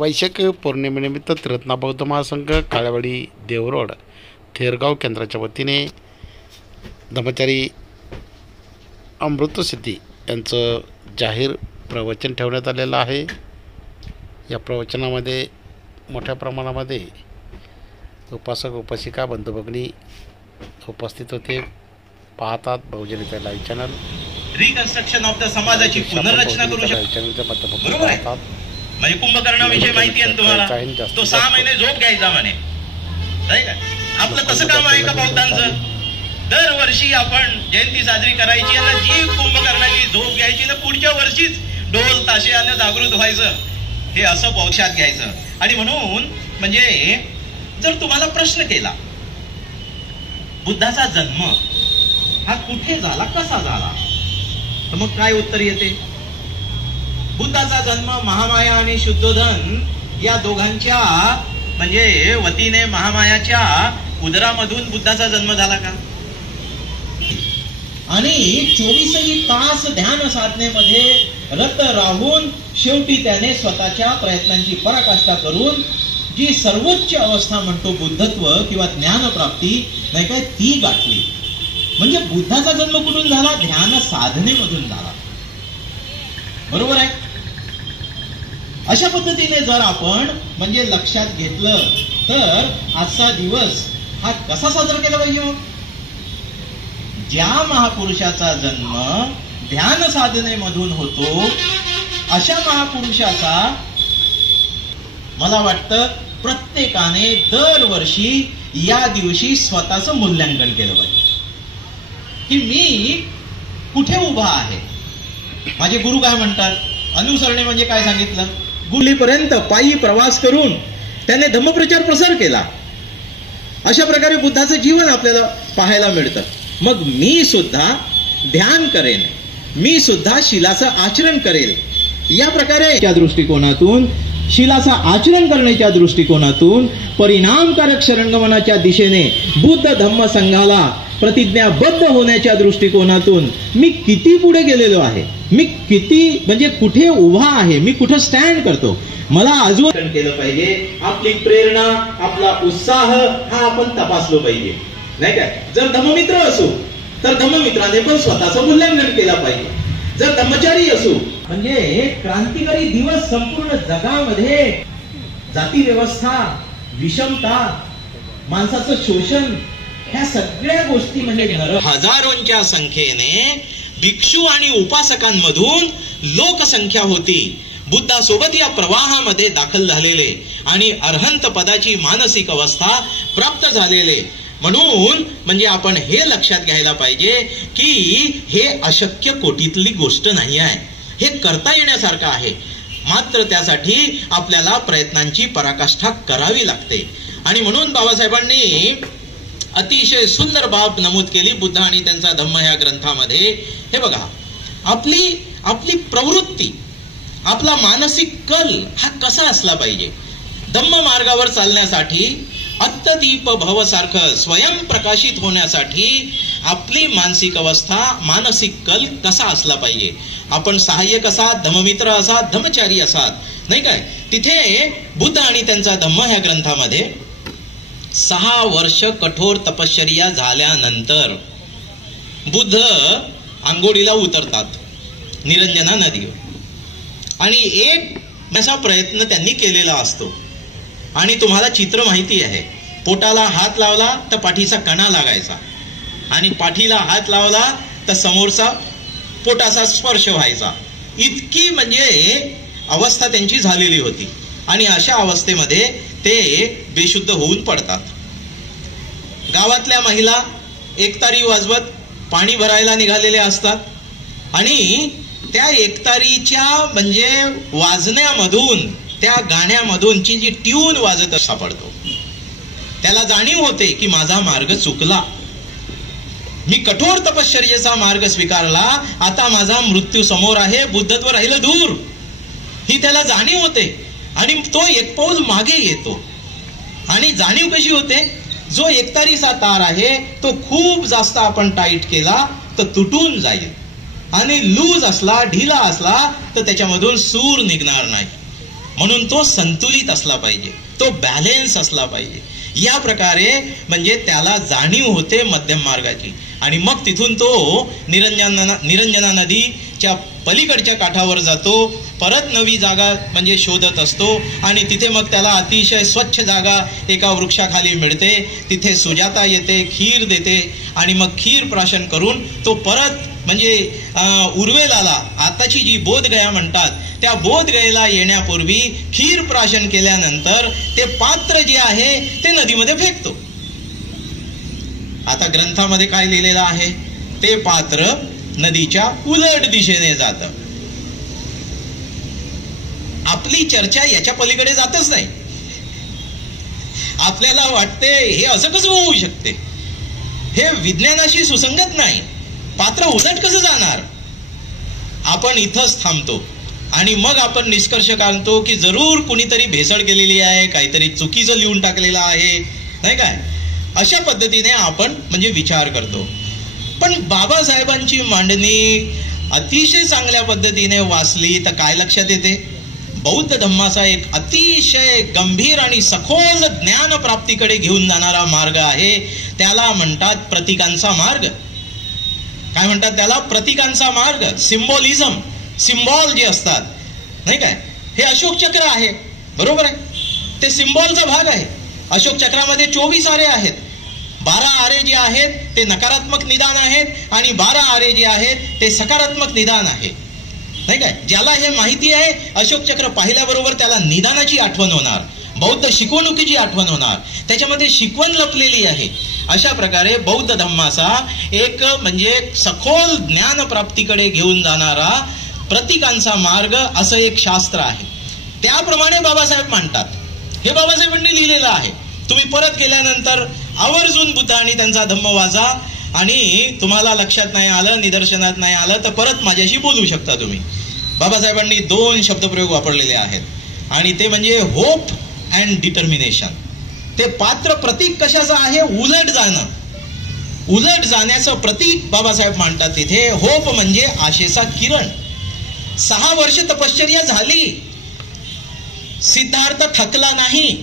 वैशाख पौर्णिमेनिमित्त त्रिरत्ना बौद्ध महासंघ काळेवाडी देवरोड थेरगाव केंद्राच्या वतीने धम्मचारी अमृतसिद्धी यांचं जाहीर प्रवचन ठेवण्यात आलेलं आहे। या प्रवचनामध्ये मोठ्या प्रमाणामध्ये उपासक उपासिका बंधू भगिनी उपस्थित होते। पाहतात बहुजनिता live channel. Reconstruction of the समाजाची पुनर्रचना करू शकतो, बरोबर आहे। म्हणजे कुंभकर्णाविषयी माहिती आहे तुम्हाला, तो 6 महिने झोप घ्यायचा म्हणे, नाही का? आपलं तसं काम आहे का बौद्धांचं? दरवर्षी आपण जयंती साजरी करायची आणि जी कुंभकर्णाची झोप घ्यायची ना पुढच्या वर्षीच ढोल ताशेने जागृत व्हायचं, हे असं पक्षात घ्यायचं। आणि म्हणून म्हणजे जर तुम्हाला प्रश्न केला बुद्धाचा जन्म हा कुठे झाला, कसा झाला, तर मग काय उत्तर येते? बुद्धाचा जन्म महामाया आणि शुद्धोधन या दोघांच्या म्हणजे वतीने महामायाच्या उदरामधून बुद्धाचा जन्म झाला का? आणि 24 तास ध्यान साधनेमध्ये रत राहून शेवटी त्याने स्वतःच्या प्रयत्नांची पराकाष्ठा करून जी सर्वोच्च अवस्था म्हणतो बुद्धत्व किंवा ज्ञानप्राप्ती, नाही काय, ती गाठली। म्हणजे बुद्धाचा जन्म कुठून झाला? ध्यान साधनेमधून झाला, बरोबर आहे। अशा पद्धतीने जर आपण म्हणजे लक्षात घेतलं तर आजचा दिवस हा कसा साजरा केला पाहिजे? ज्या महापुरुषाचा जन्म ध्यान साधनेमधून होतो अशा महापुरुषाचा मला वाटतं प्रत्येकाने दरवर्षी या दिवशी स्वतःचं मूल्यांकन केलं पाहिजे की मी कुठे उभा आहे। माझे गुरु काय म्हणतात? अनुसरणे म्हणजे काय सांगितलं? गुलीपर्यंत पायी प्रवास करून त्याने धम्मप्रचार प्रसार केला। अशा प्रकारे बुद्धाचं जीवन आपल्याला पाहायला मिळतं। मग मी सुद्धा ध्यान करेन, मी सुद्धा शीलाचं आचरण करेल, या प्रकारे त्या दृष्टिकोनातून शीलाचं आचरण करण्याच्या दृष्टिकोनातून परिणामकारक शरणगमनाच्या दिशेने बुद्ध धम्म संघाला प्रतिज्ञाबद्ध होण्याच्या दृष्टिकोनातून मी किती पुढे गेलेलो आहे, मी किती म्हणजे कुठे उभा आहे, मी कुठे स्टँड करतो, मला अजून केलं पाहिजे। आपली प्रेरणा, आपला उत्साह हा आपण तपासलो पाहिजे, नाही काय? जर धम्ममित्र असू तर धम्ममित्राने पण स्वतःचं मूल्यांकन केलं पाहिजे। जर धम्मचारी असू म्हणजे क्रांतिकारी दिवस संपूर्ण जगामध्ये जाती व्यवस्था, विषमता, माणसाचं शोषण, ह्या सगळ्या गोष्टी म्हणजे हजारोंच्या संख्येने भिक्षू आणि उपासकांमधून लोकसंख्या होती बुद्धासोबत या प्रवाहामध्ये दाखल झालेले आणि अरहंत पदाची मानसिक अवस्था प्राप्त झालेले। म्हणून म्हणजे आपण हे लक्षात घ्यायला पाहिजे की हे अशक्य कोटीतली गोष्ट नाही आहे, हे करता येण्यासारखं आहे। मात्र त्यासाठी आपल्याला प्रयत्नांची पराकाष्ठा करावी लागते। आणि म्हणून बाबासाहेबांनी अतिशय सुंदर बाब नमूद केली बुद्ध आणि त्यांचा धम्म ह्या ग्रंथामध्ये। हे बघा, आपली प्रवृत्ती, आपला मानसिक कल हा कसा असला पाहिजे? धम्म मार्गावर चालण्यासाठी, अत्तदीप भव सारखं स्वयं प्रकाशित होण्यासाठी आपली मानसिक अवस्था, मानसिक कल कसा असला पाहिजे? आपण सहाय्यक असात, धम्ममित्र असात, धम्मचारी असात, नाही काय? तिथे बुद्ध आणि त्यांचा धम्म ह्या ग्रंथामध्ये 6 वर्ष कठोर तपश्चर्या झाल्यानंतर बुद्ध आंघोळीला उतरतात निरंजना नदीवर आणि एक असा प्रयत्न त्यांनी केलेला असतो। आणि तुम्हाला चित्र माहिती आहे, पोटाला हात लावला तर पाठीचा कणा लागायचा आणि पाठीला हात लावला तर समोरचा पोटाचा स्पर्श व्हायचा, इतकी म्हणजे अवस्था त्यांची झालेली होती। आणि अशा अवस्थेमध्ये ते बेशुद्ध होऊन पडतात। गावातल्या महिला एकतारी वाजवत पाणी भरायला निघालेले असतात आणि त्या एकतारीच्या म्हणजे वाजण्यामधून, त्या गाण्यामधून जी ट्यून वाजत सापडतो, त्याला जाणीव होते की माझा मार्ग चुकला, मी कठोर तपश्चर्येचा मार्ग स्वीकारला, आता माझा मृत्यू समोर आहे, बुद्धत्व राहिलं दूर, ही त्याला जाणीव होते। आणि तो एक पाऊल मागे येतो। आणि जाणीव कशी होते? जो एकतारीचा तार आहे तो खूप जास्त आपण टाईट केला तर तुटून जाईल आणि लूज असला, ढिला असला तर त्याच्यामधून सूर निघणार नाही। म्हणून तो संतुलित असला पाहिजे, तो बॅलेन्स असला पाहिजे. या प्रकारे म्हणजे त्याला जाणीव होते मध्यम मार्गाची. आणि मग तिथून तो निरंजना नदीच्या पलीकडच्या काठावर जातो, परत नवी जागा म्हणजे शोधत असतो. आणि तिथे मग त्याला अतिशय स्वच्छ जागा एका वृक्षाखाली मिळते. तिथे सुजाता येते, खीर देते आणि मग खीर प्राशन करून तो परत म्हणजे उर्वेलाला, आताची जी बोधगया म्हणतात त्या बोधगयेला येण्यापूर्वी खीर प्राशन केल्यानंतर ते पात्र जे आहे ते नदीमध्ये फेकतो. आता ग्रंथामध्ये काय लिहिलेलं आहे, ते पात्र नदीच्या उलट दिशेने जातं. आपली चर्चा याच्या पलीकडे जातच नाही. आपल्याला वाटते हे असं कसं होऊ शकते, हे विज्ञानाशी सुसंगत नाही, पात्र उलट कसं जाणार. आपण इथंच थांबतो आणि मग आपण निष्कर्ष काढतो की जरूर कुणीतरी भेसळ केलेली आहे, काहीतरी चुकीचं लिहून टाकलेलं आहे, नाही काय. अशा पद्धतीने आपण म्हणजे विचार करतो. पण बाबासाहेबांची मांडणी अतिशय चांगल्या पद्धतीने वाचली तर काय लक्षात येते, बौद्ध धम्माचा एक अतिशय गंभीर आणि सखोल ज्ञान प्राप्तीकडे घेऊन जाणारा मार्ग आहे. त्याला म्हणतात प्रतिकांचा मार्ग. काय म्हणतात त्याला, प्रतिकांचा मार्ग. सिम्बॉलिझम, सिम्बॉल जे असतात नाही काय, हे अशोक चक्र आहे, बरोबर आहे, ते सिम्बॉलचा भाग आहे. अशोक चक्रामध्ये 24 आरे आहेत. 12 आरे जे आहेत ते नकारात्मक निदान आहेत आणि 12 आरे जे आहेत ते सकारात्मक निदान आहे, नाही काय. ज्याला हे माहिती आहे, अशोक चक्र पाहिल्याबरोबर त्याला निदानाची आठवण होणार, बौद्ध शिकवणुकीची आठवण होणार, त्याच्यामध्ये शिकवण लपलेली आहे. अशा प्रकारे बौद्ध धम्माचा एक म्हणजे सखोल ज्ञान प्राप्तीकडे घेऊन जाणारा प्रतिकांचा मार्ग असं एक शास्त्र आहे. त्याप्रमाणे बाबासाहेब मांडतात. हे बाबासाहेबांनी लिहिलेलं आहे. तुम्ही परत गेल्यानंतर आवर्जून बुद्ध आणि त्यांचा धम्म वाचा आणि तुम्हाला लक्षात नाही आलं, निदर्शनात नाही आलं तर परत माझ्याशी बोलू शकता तुम्ही. बाबासाहेबांनी 2 शब्दप्रयोग वापरलेले आहेत आणि ते म्हणजे होप अँड डिटर्मिनेशन. ते पात्र प्रतीक कशाचं आहे, उलट जाणं. उलट जाण्याचं प्रतीक बाबासाहेब मांडतात तिथे. होप म्हणजे आशेचा किरण. 6 वर्ष तपश्चर्या झाली, सिद्धार्थ थकला नाही,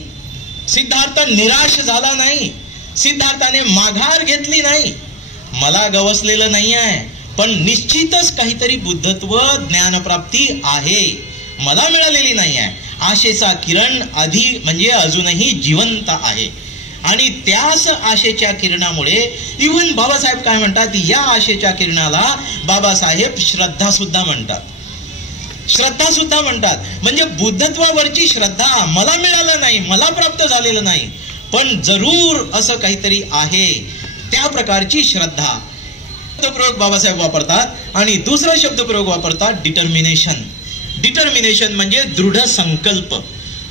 सिद्धार्थ निराश झाला नाही, सिद्धार्थाने माघार घेतली नाही. मला गवसलेलं नाही आहे, पण निश्चितच काहीतरी बुद्धत्व ज्ञानप्राप्ती आहे, मला मिळालेली नाही आहे. आशेचा किरण आधी म्हणजे अजूनही जिवंत आहे आणि त्याच आशेच्या किरणामुळे इव्हन बाबासाहेब काय म्हणतात, या आशेच्या किरणाला बाबासाहेब श्रद्धा सुद्धा म्हणतात. श्रद्धा सुद्धा म्हणतात म्हणजे बुद्धत्वावरची श्रद्धा. मला मिळालं नाही, मला प्राप्त झालेलं नाही, पण जरूर असं काहीतरी आहे, त्या प्रकारची श्रद्धा. शब्दप्रयोग बाबासाहेब वापरतात आणि दुसरा शब्दप्रयोग वापरतात डिटर्मिनेशन. डिटर्मिनेशन म्हणजे दृढ संकल्प.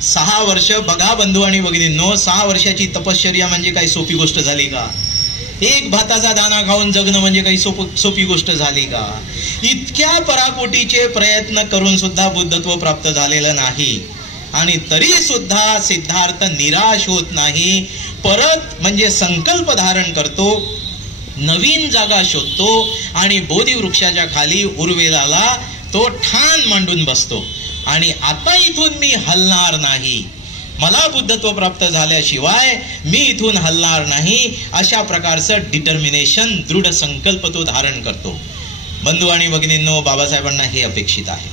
6 वर्ष बघा बंधू आणि भगिनींनो, 6 वर्षाची तपश्चर्या म्हणजे काही सोपी गोष्ट झाली का? एक भाताचा दाना खाऊन जगणं म्हणजे काही सोपी गोष्ट झाली का? इतक्या पराकोटीचे प्रयत्न करून सुद्धा बुद्धत्व प्राप्त झालेलं नाही आणि तरी सुद्धा सिद्धार्थ निराश होत नाही. परत म्हणजे संकल्प धारण करतो, नवीन जागा शोधतो आणि बोधी वृक्षाच्या खाली उर्वेलाला तो ठाण मांडून बसतो आणि आता इथून मी हलणार नाही, मला बुद्धत्व प्राप्त झाल्याशिवाय मी इथून हलणार नाही, अशा प्रकारचं डिटर्मिनेशन, दृढ संकल्प तो धारण करतो. बंधू आणि भगिनींनो, बाबासाहेबांना हे अपेक्षित आहे.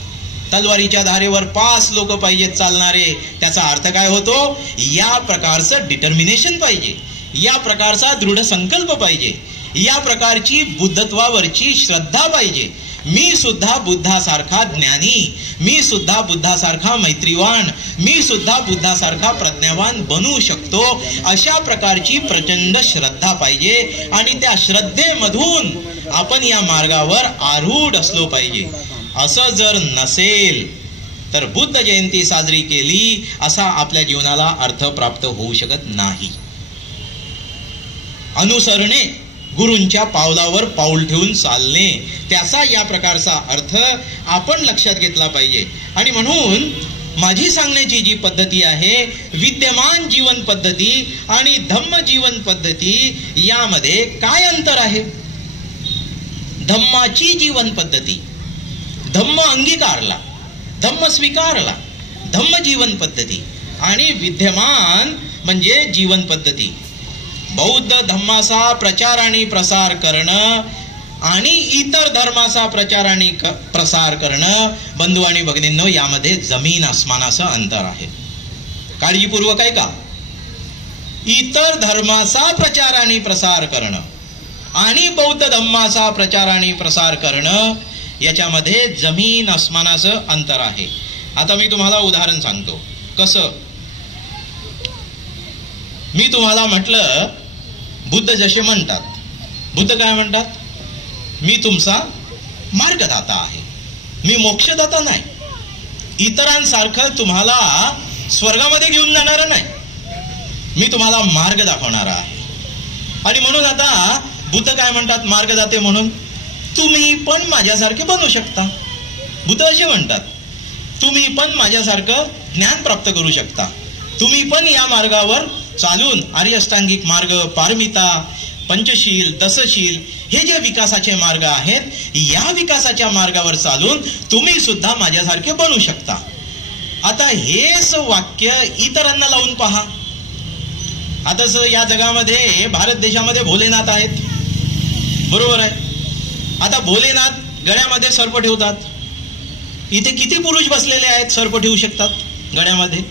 तलवारीच्या धारेवर 5 लोक पाहिजेत चालणारे. त्याचा अर्थ काय होतो, या प्रकारचं डिटर्मिनेशन पाहिजे, या प्रकारचा दृढ संकल्प पाहिजे, या प्रकारची बुद्धत्वावरची श्रद्धा पाहिजे. मी सुद्धा बुद्धासारखा ज्ञानी, मी सुद्धा बुद्धासारखा मैत्रीवान, मी सुद्धा बुद्धासारखा प्रज्ञावान बनू शकतो, अशा प्रकारची प्रचंड श्रद्धा पाहिजे आणि त्या श्रद्धेमधून आपण या मार्गावर आरूढ असलो पाहिजे. असं जर नसेल तर बुद्ध जयंती साजरी केली असा आपल्या जीवनाला अर्थ प्राप्त होऊ शकत नाही. अनुसरणे, गुरूंच्या पावलावर पाऊल ठेवून चालणे, त्याचा या प्रकारचा अर्थ आपण लक्षात घेतला पाहिजे. आणि म्हणून माझी सांगण्याची जी पद्धती आहे, विद्यमान जीवन पद्धती आणि धम्म जीवन पद्धती यामध्ये काय अंतर आहे? धम्माची जीवन पद्धती, धम्म अंगीकारला, धम्म स्वीकारला, धम्म जीवन पद्धती आणि विद्यमान म्हणजे जीवन पद्धती. बौद्ध धम्माचा प्रचार आणि प्रसार करणं आणि इतर धर्माचा प्रचार आणि प्रसार करणं, बंधू आणि भगिनींनो, यामध्ये जमीन आसमानाचं अंतर आहे. काळजीपूर्वक आहे का? इतर धर्माचा प्रचार आणि प्रसार करणं आणि बौद्ध धम्माचा प्रचार आणि प्रसार करणं याच्यामध्ये जमीन आसमानाचं अंतर आहे. आता मी तुम्हाला उदाहरण सांगतो. कसं? मी तुम्हाला म्हटलं बुद्ध जसे म्हणतात, बुद्ध काय म्हणतात? मी तुमचा मार्गदाता आहे, मी मोक्षदाता नाही. इतरांसारखं तुम्हाला स्वर्गामध्ये घेऊन जाणार नाही, मी तुम्हाला मार्ग दाखवणारा आहे. आणि म्हणून आता बुद्ध काय म्हणतात मार्गदाते म्हणून? तुम्ही पण माझ्यासारखे बनू शकता. बुद्ध असे म्हणतात, तुम्ही पण माझ्यासारखं ज्ञान प्राप्त करू शकता. तुम्ही पण या मार्गावर चालून आर्य अष्टांगिक मार्ग, पारमिता, पंचशील, दसशील हे जे विकासाचे मार्ग आहेत, या विकासाच्या मार्गावर चालून तुम्ही सुद्धा माझ्यासारखे बनू शकता. आता हेच वाक्य इतरांना लावून पहा. आता या जगामध्ये भारत देशामध्ये भोलेनाथ आहेत, बरोबर आहे. आता भोलेनाथ गळ्यामध्ये सर्प ठेवतात. इथे किती पुरुष बसलेले आहेत सर्प ठेवू शकतात गळ्यामध्ये?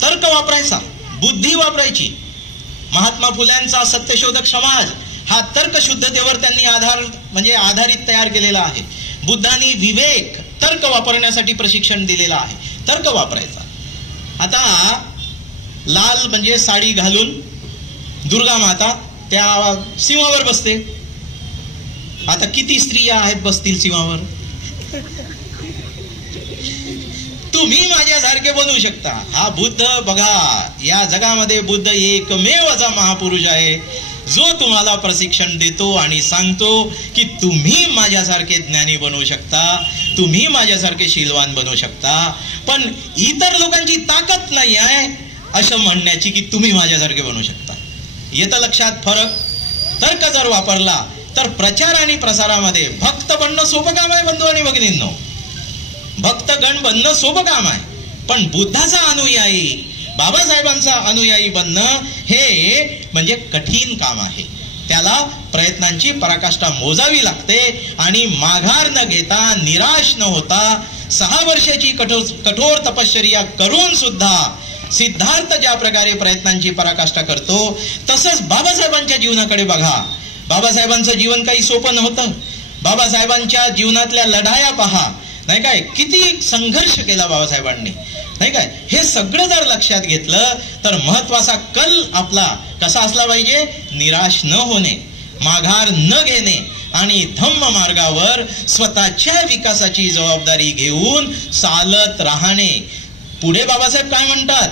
तर्क वापरायचा, बुद्धी वापरायची. महात्मा फुल्यांचा सत्यशोधक समाज हा तर्कशुद्धतेवर त्यांनी आधारित तयार केलेला आहे. बुद्धांनी विवेक, तर्क वापरण्यासाठी प्रशिक्षण दिलेलं आहे. तर्क वापरायचा. आता लाल म्हणजे साडी घालून दुर्गा माता त्या सिंहावर बसते. आता किती स्त्रिया आहेत बसतील सिंहावर? तुम्ही माझ्यासारखे बनू शकता. हा बुद्ध बघा, या जगामध्ये बुद्ध एकमेव असा महापुरुष आहे जो तुम्हाला प्रशिक्षण देतो आणि सांगतो की तुम्ही माझ्यासारखे ज्ञानी बनवू शकता, तुम्ही माझ्यासारखे शीलवान बनवू शकता. पण इतर लोकांची ताकद नाही आहे असं म्हणण्याची की तुम्ही माझ्यासारखे बनवू शकता. येतं लक्षात फरक? तर्क जर वापरला तर प्रचार आणि प्रसारामध्ये भक्त बनणं सोपं काम आहे बंधू आणि भगिनींनो. भक्तगण बनणं सोपं काम आहे. पण बुद्धाचा अनुयायी, बाबासाहेबांचा अनुयायी बनणं हे म्हणजे कठीण काम आहे. त्याला प्रयत्नांची पराकाष्ठा मोजावी लागते आणि माघार न घेता, निराश न होता 6 वर्षाची कठोर तपश्चर्या करून सुद्धा सिद्धार्थ ज्या प्रकारे प्रयत्नांची पराकाष्ठा करतो, तसंच बाबासाहेबांच्या जीवनाकडे बघा. बाबासाहेबांचं जीवन काही सोपं नव्हतं. बाबासाहेबांच्या जीवनातल्या लढाया पहा, नाही काय, किती संघर्ष केला बाबासाहेबांनी, नाही काय. हे सगळं जर लक्षात घेतलं तर महत्वाचा कल आपला कसा असला पाहिजे? निराश न होणे, माघार न घेणे आणि धम्म मार्गावर स्वतःच्या विकासाची जबाबदारी घेऊन चालत राहणे. पुढे बाबासाहेब काय म्हणतात?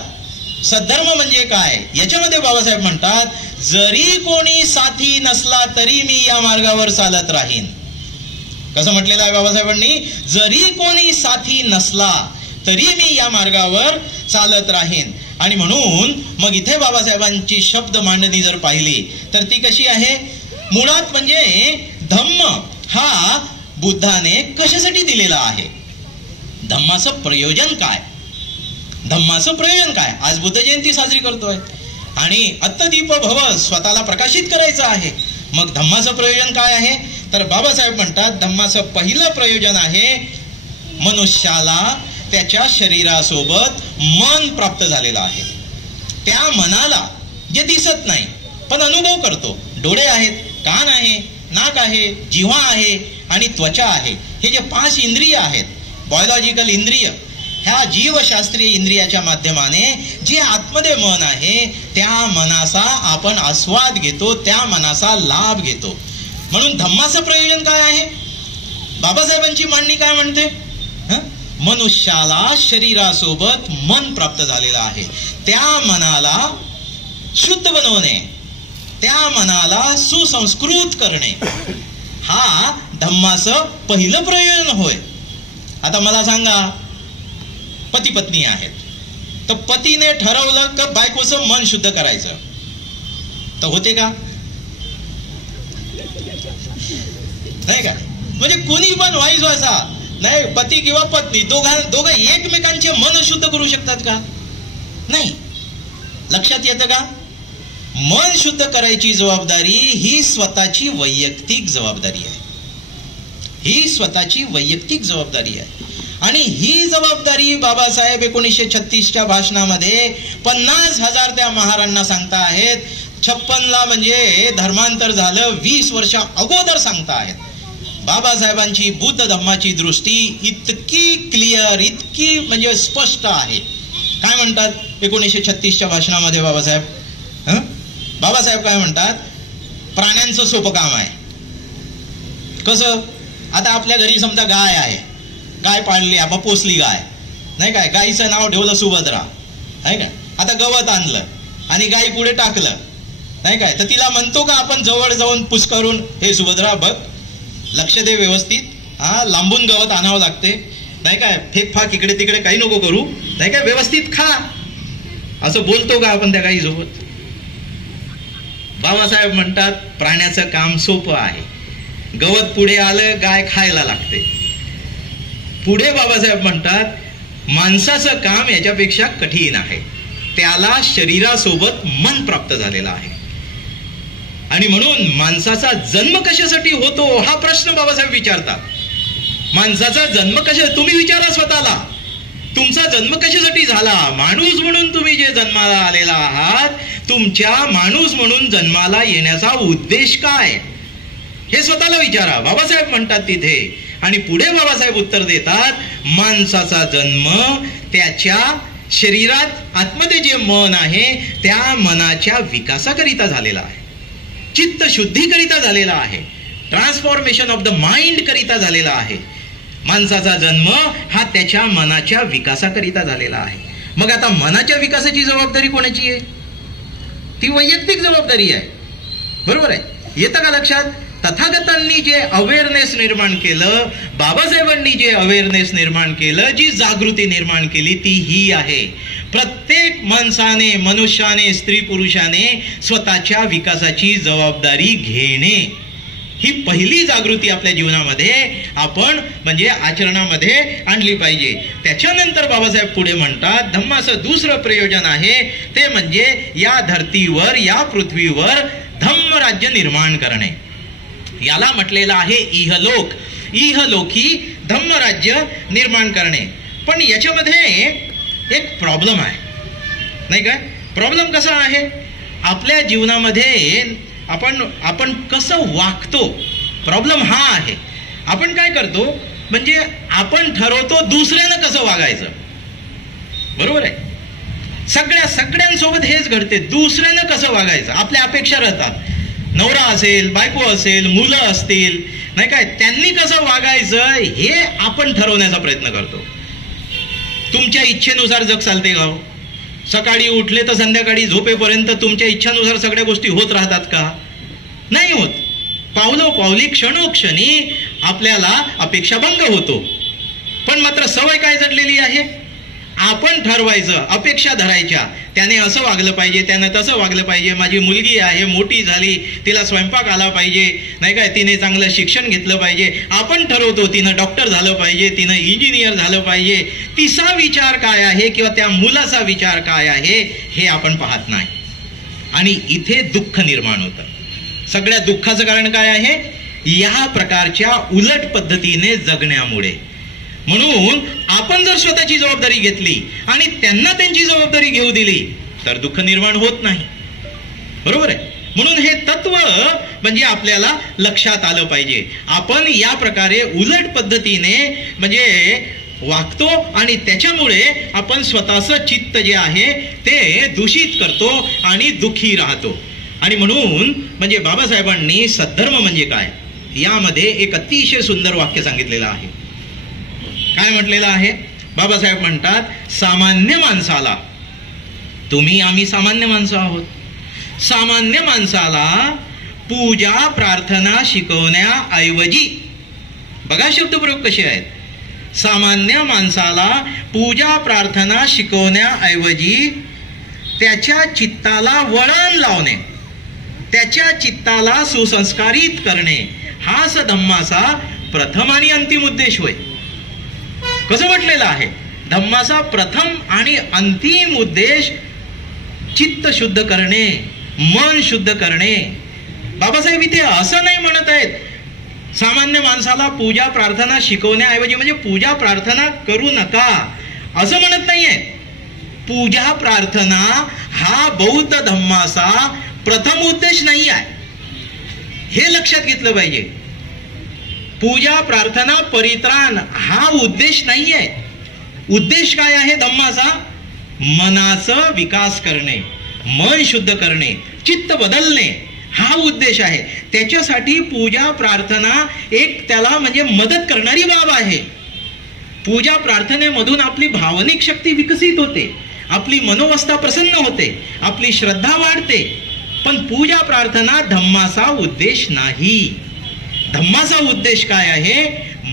सद्धर्म म्हणजे काय? याच्यामध्ये बाबासाहेब म्हणतात, जरी कोणी साथी नसला तरी मी या मार्गावर चालत राहीन. कसं म्हटलेलं आहे बाबासाहेबांनी? जरी कोणी साथी नसला तरी मी या मार्गावर चालत राहीन. आणि म्हणून मग इथे बाबासाहेबांची शब्द मांडणी जर पाहिली तर ती कशी आहे? मुळात म्हणजे धम्म हा बुद्धाने कशासाठी दिलेला आहे? धम्माचं प्रयोजन काय? धम्माचं प्रयोजन काय? आज बुद्ध जयंती साजरी करतोय आणि अत्तदीप भव, स्वतःला प्रकाशित करायचं आहे. मग धम्माचं प्रयोजन काय आहे? तर बाबासाहेब म्हणतात, धम्माचं पहिलं प्रयोजन आहे मनुष्याला त्याच्या शरीरासोबत मन प्राप्त झालेलं आहे. त्या मनाला जे दिसत नाही पण अनुभव करतो, डोळे आहेत, कान आहे, नाक आहे, जिव्हा आहे आणि त्वचा आहे, हे जे 5 इंद्रिय आहेत, बायोलॉजिकल इंद्रिय, ह्या जीवशास्त्रीय इंद्रियाच्या माध्यमाने जे आतमध्ये मन आहे त्या मनाचा आपण आस्वाद घेतो, त्या मनाचा लाभ घेतो. म्हणून धम्माचं प्रयोजन काय आहे? बाबासाहेबांची मांडणी काय म्हणते? मनुष्याला शरीरासोबत मन प्राप्त झालेलं आहे. त्या मनाला शुद्ध बनवणे, त्या मनाला सुसंस्कृत करणे, हा धम्माचं पहिलं प्रयोजन होय. आता मला सांगा, पती पत्नी आहेत, तर पतीने ठरवलं की बायकोचं मन शुद्ध करायचं, तर होते का? नाही का? म्हणजे कुणी पण व्हाईस वर्सा, नाही पती किंवा पत्नी दोघं एकमेकांचे मन शुद्ध करू शकतात का? नाही. लक्षात येतं का? मन शुद्ध करायची जबाबदारी ही स्वतःची वैयक्तिक जबाबदारी आहे. ही स्वतःची वैयक्तिक जबाबदारी आहे. आणि ही जबाबदारी बाबासाहेब 1936च्या भाषणामध्ये 50,000 त्या महारांना सांगता आहेत. 56ला म्हणजे धर्मांतर झालं 20 वर्षा अगोदर सांगता आहेत. बाबासाहेबांची बुद्ध धम्माची दृष्टी इतकी क्लिअर, इतकी म्हणजे स्पष्ट आहे. काय म्हणतात 1936च्या भाषणामध्ये बाबासाहेब? बाबासाहेब काय म्हणतात? प्राण्यांचं सोपं काम आहे. कसं? आता आपल्या घरी समजा गाय आहे, गाय पाळली, आपण पोसली गाय, नाही काय, गायीचं नाव ठेवलं सुभद्रा, नाही काय. आता गवत आणलं आणि गाई पुढे टाकलं, नाही काय, तर तिला म्हणतो का आपण जवळ जाऊन पुस करून, हे सुभद्रा बघ, लक्ष दे व्यवस्थित, लांबून गवत आणावं लागते, नाही काय, फेकफाक इकडे तिकडे काही नको करू, नाही काय, व्यवस्थित खा, असं बोलतो का आपण त्या गाईसोबत? बाबासाहेब म्हणतात प्राण्याचं काम सोपं आहे. गवत पुढे आलं, गाय खायला लागते. पुढे बाबासाहेब म्हणतात माणसाचं काम याच्यापेक्षा कठीण आहे. त्याला शरीरासोबत मन प्राप्त झालेला आहे. आणि म्हणून माणसाचा जन्म कशासाठी होतो हा प्रश्न बाबासाहेब विचारतात. माणसाचा जन्म कशा, तुम्ही विचारा स्वतःला, तुमचा जन्म कशासाठी झाला? माणूस म्हणून तुम्ही जे जन्माला आलेला आहात, तुमच्या माणूस म्हणून जन्माला येण्याचा उद्देश काय हे स्वतःला विचारा. बाबासाहेब म्हणतात तिथे. आणि पुढे बाबासाहेब उत्तर देतात, माणसाचा जन्म त्याच्या शरीरात आतमध्ये जे मन आहे त्या मनाच्या विकासाकरिता झालेला आहे, चित्त शुद्धीकरिता झालेला आहे, ट्रान्सफॉर्मेशन ऑफ द माइंड करिता झालेला आहे. माणसाचा जन्म हा त्याच्या मनाच्या विकासाकरिता झालेला आहे. मग आता मनाच्या विकासाची जबाबदारी कोणाची आहे? ती वैयक्तिक जबाबदारी आहे. बरोबर आहे? येतं का लक्षात? तथागतांनी जे अवेअरनेस निर्माण केलं, बाबासाहेबांनी जे अवेअरनेस निर्माण केलं, जी जागृती निर्माण केली, ती ही आहे. प्रत्येक माणसाने, मनुष्याने, स्त्री पुरुषाने स्वतःच्या विकासाची जबाबदारी घेणे, ही पहिली जागृती आपल्या जीवनामध्ये आपण म्हणजे आचरणामध्ये आणली पाहिजे. त्याच्यानंतर बाबासाहेब पुढे म्हणतात धम्माचं दुसरं प्रयोजन आहे ते म्हणजे या धर्तीवर, या पृथ्वीवर धम्म राज्य निर्माण करणे. याला म्हटलेलं आहे इहलोक. इहलोकी धम्म राज्य निर्माण करणे. पण याच्यामध्ये एक प्रॉब्लेम आहे, नाही काय? प्रॉब्लेम कसा आहे? आपल्या जीवनामध्ये आपण कसं वागतो, प्रॉब्लेम हा आहे. आपण काय करतो म्हणजे आपण ठरवतो दुसऱ्यानं कसं वागायचं. बरोबर आहे? सगळ्यांसोबत हेच घडते, दुसऱ्यानं कसं वागायचं. आपल्या अपेक्षा राहतात, नवरा असेल, बायको असेल, मुलं असतील, नाही काय, त्यांनी कसं वागायचं हे आपण ठरवण्याचा प्रयत्न करतो. तुमच्या इच्छेनुसार जग चालते का? सकाळी उठले तर संध्याकाळी झोपेपर्यंत तुमच्या इच्छानुसार सगळ्या गोष्टी होत राहतात का? नाही होत. पावलोपावली, क्षणोक्षणी आपल्याला अपेक्षाभंग होतो. पण मात्र सवय काय जडलेली आहे? आपण ठरवायचं, अपेक्षा धरायच्या, त्याने असं वागलं पाहिजे, त्यानं तसं वागलं पाहिजे, माझी मुलगी आहे, मोठी झाली, तिला स्वयंपाक आला पाहिजे, नाही काय, तिने चांगलं शिक्षण घेतलं पाहिजे. आपण ठरवतो तिनं डॉक्टर झालं पाहिजे, तिनं इंजिनियर झालं पाहिजे. तिचा विचार काय आहे किंवा त्या मुलाचा विचार काय आहे हे आपण पाहत नाही. आणि इथे दुःख निर्माण होतं. सगळ्या दुःखाचं कारण काय आहे? या प्रकारच्या उलट पद्धतीने जगण्यामुळे. म्हणून आपण जर स्वतःची जबाबदारी घेतली आणि त्यांना त्यांची जबाबदारी घेऊ दिली तर दुःख निर्माण होत नाही. बरोबर आहे? म्हणून हे तत्व म्हणजे आपल्याला लक्षात आलं पाहिजे. आपण या प्रकारे उलट पद्धतीने म्हणजे वागतो आणि त्याच्यामुळे आपण स्वतःचं चित्त जे आहे ते दूषित करतो आणि दुःखी राहतो. आणि म्हणून म्हणजे बाबासाहेबांनी सद्धर्म म्हणजे काय यामध्ये एक अतिशय सुंदर वाक्य सांगितलेलं आहे. काय म्हटलेलं आहे? बाबासाहेब म्हणतात सामान्य माणसाला, तुम्ही आम्ही सामान्य माणसं आहोत, सामान्य माणसाला पूजा प्रार्थना शिकवण्याऐवजी, बघा शब्दप्रयोग कसे आहेत, सामान्य माणसाला पूजा प्रार्थना शिकवण्याऐवजी त्याच्या चित्ताला वळण लावणे, त्याच्या चित्ताला सुसंस्कारित करणे हाच धम्माचा प्रथम आणि अंतिम उद्देश होय. कसं म्हटलेलं आहे? धम्माचा प्रथम आणि अंतिम उद्देश चित्त शुद्ध करणे, मन शुद्ध करणे. बाबासाहेब इथे असं नाही म्हणत आहेत सामान्य माणसाला पूजा प्रार्थना शिकवण्याऐवजी म्हणजे पूजा प्रार्थना करू नका असं म्हणत नाहीये. पूजा प्रार्थना हा बौद्ध धम्माचा प्रथम उद्देश नाही आहे, हे लक्षात घेतलं पाहिजे. पूजा प्रार्थना परित्राण हा उद्देश नाही आहे. उद्देश काय आहे धम्माचा? मनाचा विकास करणे, मन शुद्ध करणे, चित्त बदलणे हा उद्देश आहे. त्याच्यासाठी पूजा प्रार्थना एक त्याला म्हणजे मदत करणारी बाब आहे. पूजा प्रार्थनेमधून आपली भावनिक शक्ती विकसित होते, आपली मनोवस्था प्रसन्न होते, आपली श्रद्धा वाढते. पण पूजा प्रार्थना धम्माचा उद्देश नाही. धम्माचा उद्देश काय आहे?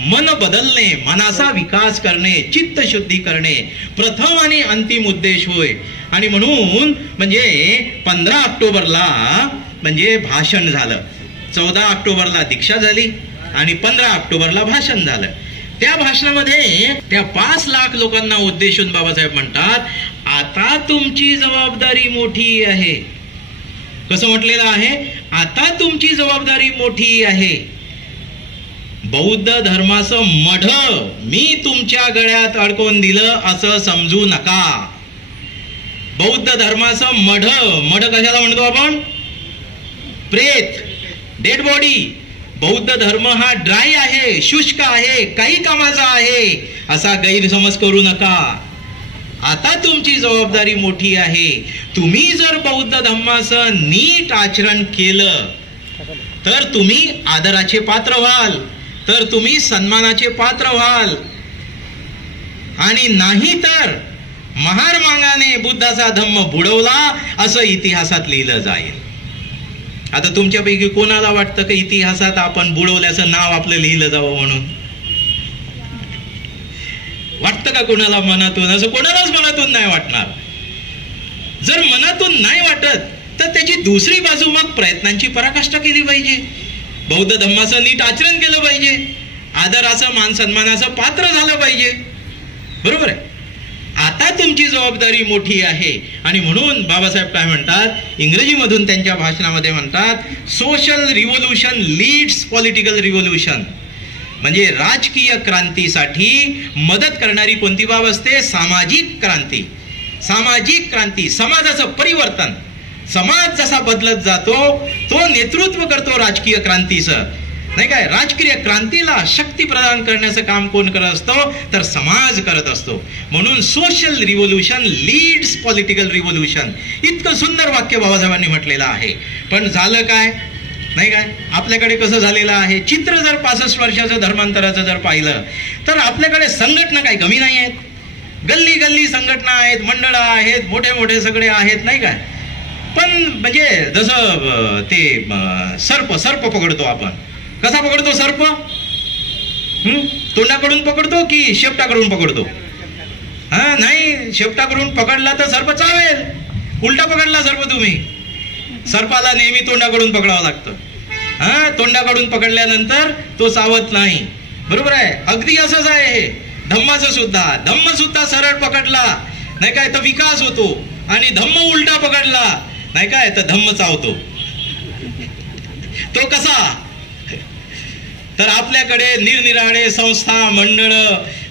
मन बदलणे, मनाचा विकास करणे, चित्त शुद्धी करणे प्रथम आणि अंतिम उद्देश होय. आणि म्हणून म्हणजे 15 ऑक्टोबरला म्हणजे भाषण झालं, 14 ऑक्टोबरला दीक्षा झाली आणि 15 ऑक्टोबरला भाषण झालं. त्या भाषणामध्ये त्या 5 लाख लोकांना उद्देशून बाबासाहेब म्हणतात, आता तुमची जबाबदारी मोठी आहे. कसं म्हटलेलं आहे? आता तुमची जबाबदारी मोठी आहे. बौद्ध धर्माचं मढ मी तुमच्या गळ्यात अडकवून दिलं असं समजू नका. बौद्ध धर्माचं मढ, मढ कशाला म्हणतो आपण? प्रेत, डेड बॉडी. बौद्ध धर्म हा ड्राय आहे, शुष्क आहे, काही कामाचा आहे असा गैरसमज करू नका. आता तुमची जबाबदारी मोठी आहे. तुम्ही जर बौद्ध धर्माचं नीट आचरण केलं तर तुम्ही आदराचे पात्र व्हाल, तर तुम्ही सन्मानाचे पात्र व्हाल. आणि नाही तर महारमांगाने बुद्धाचा धम्म बुडवला असं इतिहासात लिहिलं जाईल. आता तुमच्यापैकी कोणाला वाटतं की इतिहासात आपण बुडवल्याचं नाव आपलं लिहिलं जावं म्हणून? वाटतं का कोणाला मनातून? असं कोणालाच मनातून नाही वाटणार. जर मनातून नाही वाटत तर त्याची दुसरी बाजू मग प्रयत्नांची पराकाष्ठा केली पाहिजे, बौद्ध धम्माचं नीट आचरण केलं पाहिजे, आदराचं मान सन्मानाचं पात्र झालं पाहिजे. बरोबर आहे? आता तुमची जबाबदारी मोठी आहे. आणि म्हणून बाबासाहेब काय म्हणतात, इंग्रजीमधून त्यांच्या भाषणामध्ये म्हणतात, social revolution leads political revolution. म्हणजे राजकीय क्रांतीसाठी मदत करणारी कोणती बाब असते? सामाजिक क्रांती. सामाजिक क्रांती, समाजाचं परिवर्तन. समाज जसा बदलत जातो तो नेतृत्व करतो राजकीय क्रांतीचं, नाही काय? राजकीय क्रांतीला शक्ती प्रदान करण्याचं काम कोण करत असतो? तर समाज करत असतो. म्हणून social revolution leads political revolution. इतकं सुंदर वाक्य बाबासाहेबांनी म्हटलेलं आहे. पण झालं काय? नाही काय? आपल्याकडे कसं झालेलं आहे चित्र? जर 65 वर्षाचं धर्मांतराचं जर पाहिलं तर आपल्याकडे संघटना काही कमी नाही आहेत. गल्ली गल्ली संघटना आहेत, मंडळं आहेत, मोठे मोठे सगळे आहेत, नाही काय? पण म्हणजे जसं ते सर्प पकडतो आपण, कसा पकडतो सर्प? तोंडाकडून पकडतो की शेपटाकडून पकडतो? नाही, शेपटाकडून पकडला तर सर्प चावेल. उलटा पकडला सर्प तुम्ही, सर्पाला नेहमी तोंडाकडून पकडावं लागतं. तोंडाकडून पकडल्यानंतर तो चावत नाही. बरोबर आहे? अगदी असंच आहे हे धम्माचं सुद्धा. धम्म सुद्धा सरळ पकडला नाही काय तर विकास होतो, आणि धम्म उलटा पकडला नाही काय तर धम्म चावतो. तो कसा? तर आपल्याकडे निरनिराळे संस्था मंडळ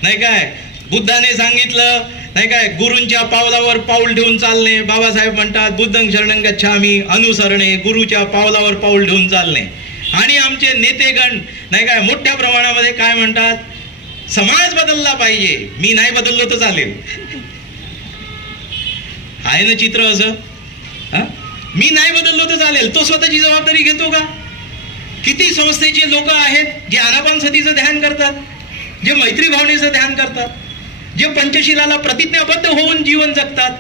नाही काय, बुद्धाने सांगितलं नाही काय, गुरूंच्या पावलावर पाऊल ठेवून चालणे. बाबासाहेब म्हणतात बुद्धं शरणं गच्छामी, अनुसरणे, गुरुच्या पावलावर पाऊल ठेवून चालणे. आणि आमचे नेतेगण नाही काय मोठ्या प्रमाणामध्ये काय म्हणतात, समाज बदलला पाहिजे, मी नाही बदललो तर चालेल. आहे ना चित्र असं? मी नाही बदललो तर चालेल. तो स्वतःची जबाबदारी घेतो का? किती संस्थेचे लोक आहेत जे आनापान सतीचं ध्यान करतात, जे मैत्री भावनेचं ध्यान करतात, जे पंचशिलाला प्रतिज्ञाबद्ध होऊन जीवन जगतात.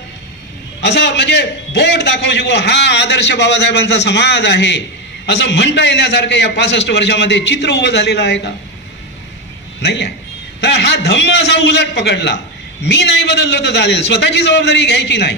असं म्हणजे बोट दाखवू शकू हा आदर्श बाबासाहेबांचा समाज आहे असं म्हणता येण्यासारखं या 65 वर्षामध्ये चित्र उभं झालेलं आहे का? नाही आहे. तर हा धम्म असा उलट पकडला, मी नाही बदललो तर चालेल, स्वतःची जबाबदारी घ्यायची नाही,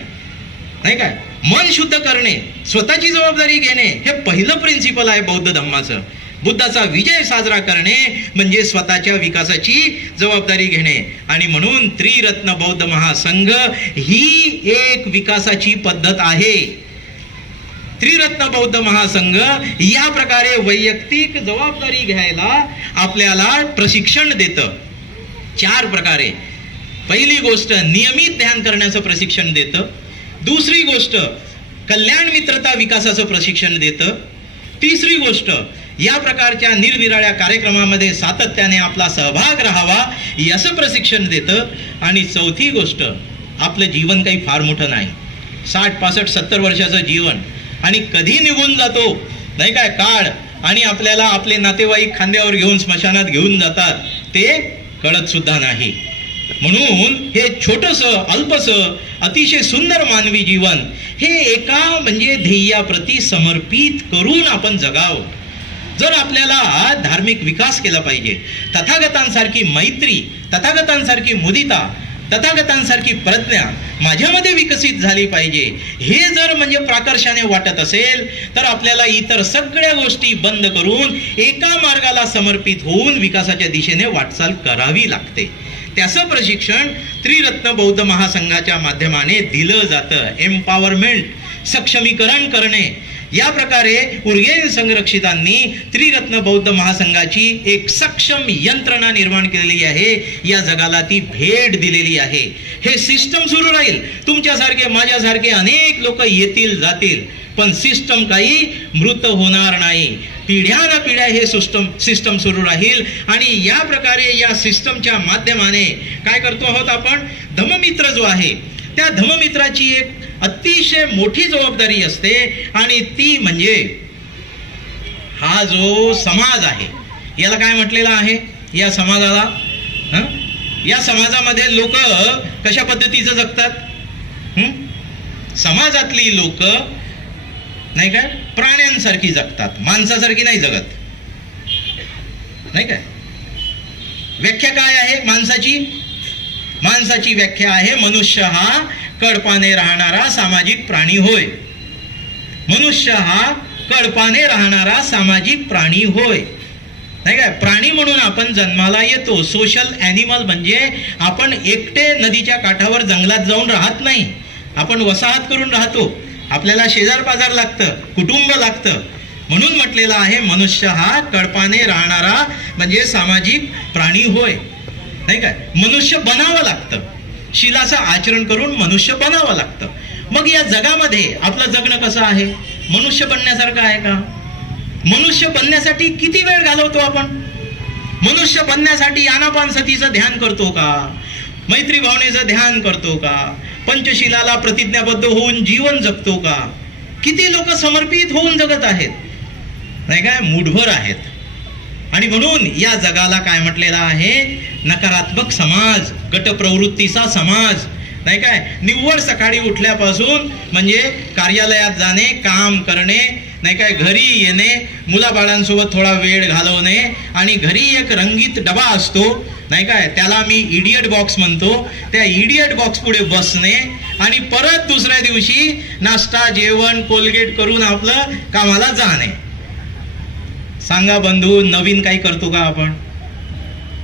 नाही काय? मन शुद्ध करणे, स्वतःची जबाबदारी घेणे, हे पहिलं प्रिन्सिपल आहे बौद्ध धम्माचं. बुद्धाचा विजय साजरा करणे म्हणजे स्वतःच्या विकासाची जबाबदारी घेणे. आणि म्हणून त्रिरत्न बौद्ध महासंघ ही एक विकासाची पद्धत आहे. त्रिरत्न बौद्ध महासंघ या प्रकारे वैयक्तिक जबाबदारी घ्यायला आपल्याला प्रशिक्षण देतं 4 प्रकारे. पहिली गोष्ट नियमित ध्यान करण्याचं प्रशिक्षण देतं. दुसरी गोष्ट कल्याण मित्रता विकासाचं प्रशिक्षण देतं. तिसरी गोष्ट या प्रकारच्या निरनिराळ्या कार्यक्रमामध्ये सातत्याने आपला सहभाग राहावा याचं प्रशिक्षण देतं. आणि चौथी गोष्ट आपलं जीवन काही फार मोठं नाही, 60, 65, 70 वर्षाचं जीवन, आणि कधी निघून जातो नाही काय काळ, आणि आपल्याला आपले नातेवाईक खांद्यावर घेऊन स्मशानात घेऊन जातात ते कळत सुद्धा नाही. म्हणून हे छोटंसं अल्पसं अतिशय सुंदर मानवी जीवन हे एका म्हणजे ध्येयाप्रती समर्पित करून आपण जगावं. जर आपल्याला धार्मिक विकास केला पाहिजे, तथागतांसारखी मैत्री, तथागतांसारखी मुदिता, तथागतांसारखी प्रज्ञा माझ्यामध्ये विकसित झाली पाहिजे, हे जर म्हणजे प्राकर्षाने वाटत असेल तर आपल्याला इतर सगळ्या गोष्टी बंद करून एका मार्गाला समर्पित होऊन विकासाच्या दिशेने वाटचाल करावी लागते. त्याचं प्रशिक्षण त्रिरत्न बौद्ध महासंघाच्या माध्यमाने दिलं जातं. एम्पॉवरमेंट, सक्षमीकरण करणे, या प्रकारे उर्गेन संरक्षितांनी त्रिरत्न बौद्ध महासंघाची एक सक्षम यंत्रणा निर्माण केलेली आहे. या जगाला ती भेट दिलेली आहे. हे सिस्टम सुरू राहील. तुमच्यासारखे माझ्यासारखे अनेक लोक येतील जातील, पण सिस्टम काही मृत होणार नाही. पिढ्याना पिढ्या हे सिस्टम सुरू राहील. आणि या प्रकारे या सिस्टमच्या माध्यमाने काय करतो आहोत आपण, धम्ममित्र जो आहे त्या धम्ममित्राची एक अतिशय मोठी जबाबदारी असते, आणि ती म्हणजे हा जो समाज आहे याला काय म्हटलेलं आहे, या समाजाला या समाजामध्ये लोक कशा पद्धतीचं जगतात, समाजातली लोक नाही काय प्राण्यांसारखी जगतात, माणसासारखी नाही जगत. नाही काय व्याख्या काय आहे माणसाची? माणसाची व्याख्या आहे, मनुष्य हा कळपाने राहणारा सामाजिक प्राणी होय. मनुष्य हा कळपाने राहणारा सामाजिक प्राणी होय. नाही काय प्राणी म्हणून आपण जन्माला येतो. सोशल ॲनिमल म्हणजे आपण एकटे नदीच्या काठावर जंगलात जाऊन राहत नाही, आपण वसाहत करून राहतो. आपल्याला शेजार पाजार लागतं, कुटुंब लागतं. म्हणून म्हटलेलं आहे मनुष्य हा कळपाने राहणारा म्हणजे सामाजिक प्राणी होय. नाही काय मनुष्य बनावं लागतं, शीलाचं आचरण करून मनुष्य बनावं लागतं. मग या जगामध्ये आपलं जगणं कसं आहे, मनुष्य बनण्यासारखं आहे का? मनुष्य बनण्यासाठी किती वेळ घालवतो आपण? मनुष्य बनण्यासाठी आनापान सतीचं ध्यान करतो का? मैत्री भावनेचं ध्यान करतो का? पंचशिलाला प्रतिज्ञाबद्ध होऊन जीवन जगतो का? किती लोक समर्पित होऊन जगत आहेत? नाही काय मूढभर आहेत. आणि म्हणून या जगाला काय म्हटलेलं आहे, नकारात्मक समाज, गटप्रवृत्तीचा समाज. नाही काय निव्वळ सकाळी उठल्यापासून म्हणजे कार्यालयात जाणे, काम करणे, नाही काय घरी येणे, मुलाबाळांसोबत थोडा वेळ घालवणे, आणि घरी एक रंगीत डबा असतो नाही काय, त्याला मी इडियट बॉक्स म्हणतो, त्या इडियट बॉक्स पुढे बसणे आणि परत दुसऱ्या दिवशी नाश्ता जेवण कोलगेट करून आपलं कामाला जाणे. सांगा बंधू, नवीन काही करतो का आपण?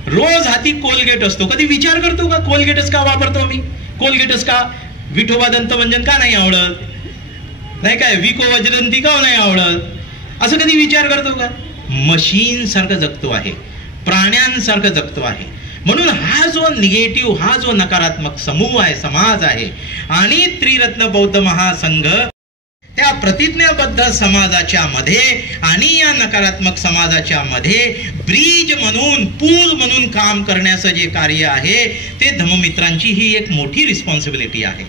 रोज हाती कोलगेट असतो. कधी विचार करतो का कोलगेटच का वापरतो मी, कोलगेटच का? विठोबा दंतमंजन का नाही आवडत? नाही काय विको वज्रंती का नाही आवडत? असं कधी विचार करतो का? मशीन सारखं जगतो आहे, प्राण्यांसारखं जगतो आहे. म्हणून हा जो निगेटिव्ह, हा जो नकारात्मक समूह आहे, समाज आहे, आणि त्रिरत्न बौद्ध महासंघ त्या प्रतिज्ञाबद्ध समाजाच्या मध्ये आणि या नकारात्मक समाजाच्या मध्ये ब्रिज म्हणून, पूल म्हणून काम करण्याचं जे कार्य आहे ते धम्ममित्रांची ही एक मोठी रिस्पॉन्सिबिलिटी आहे.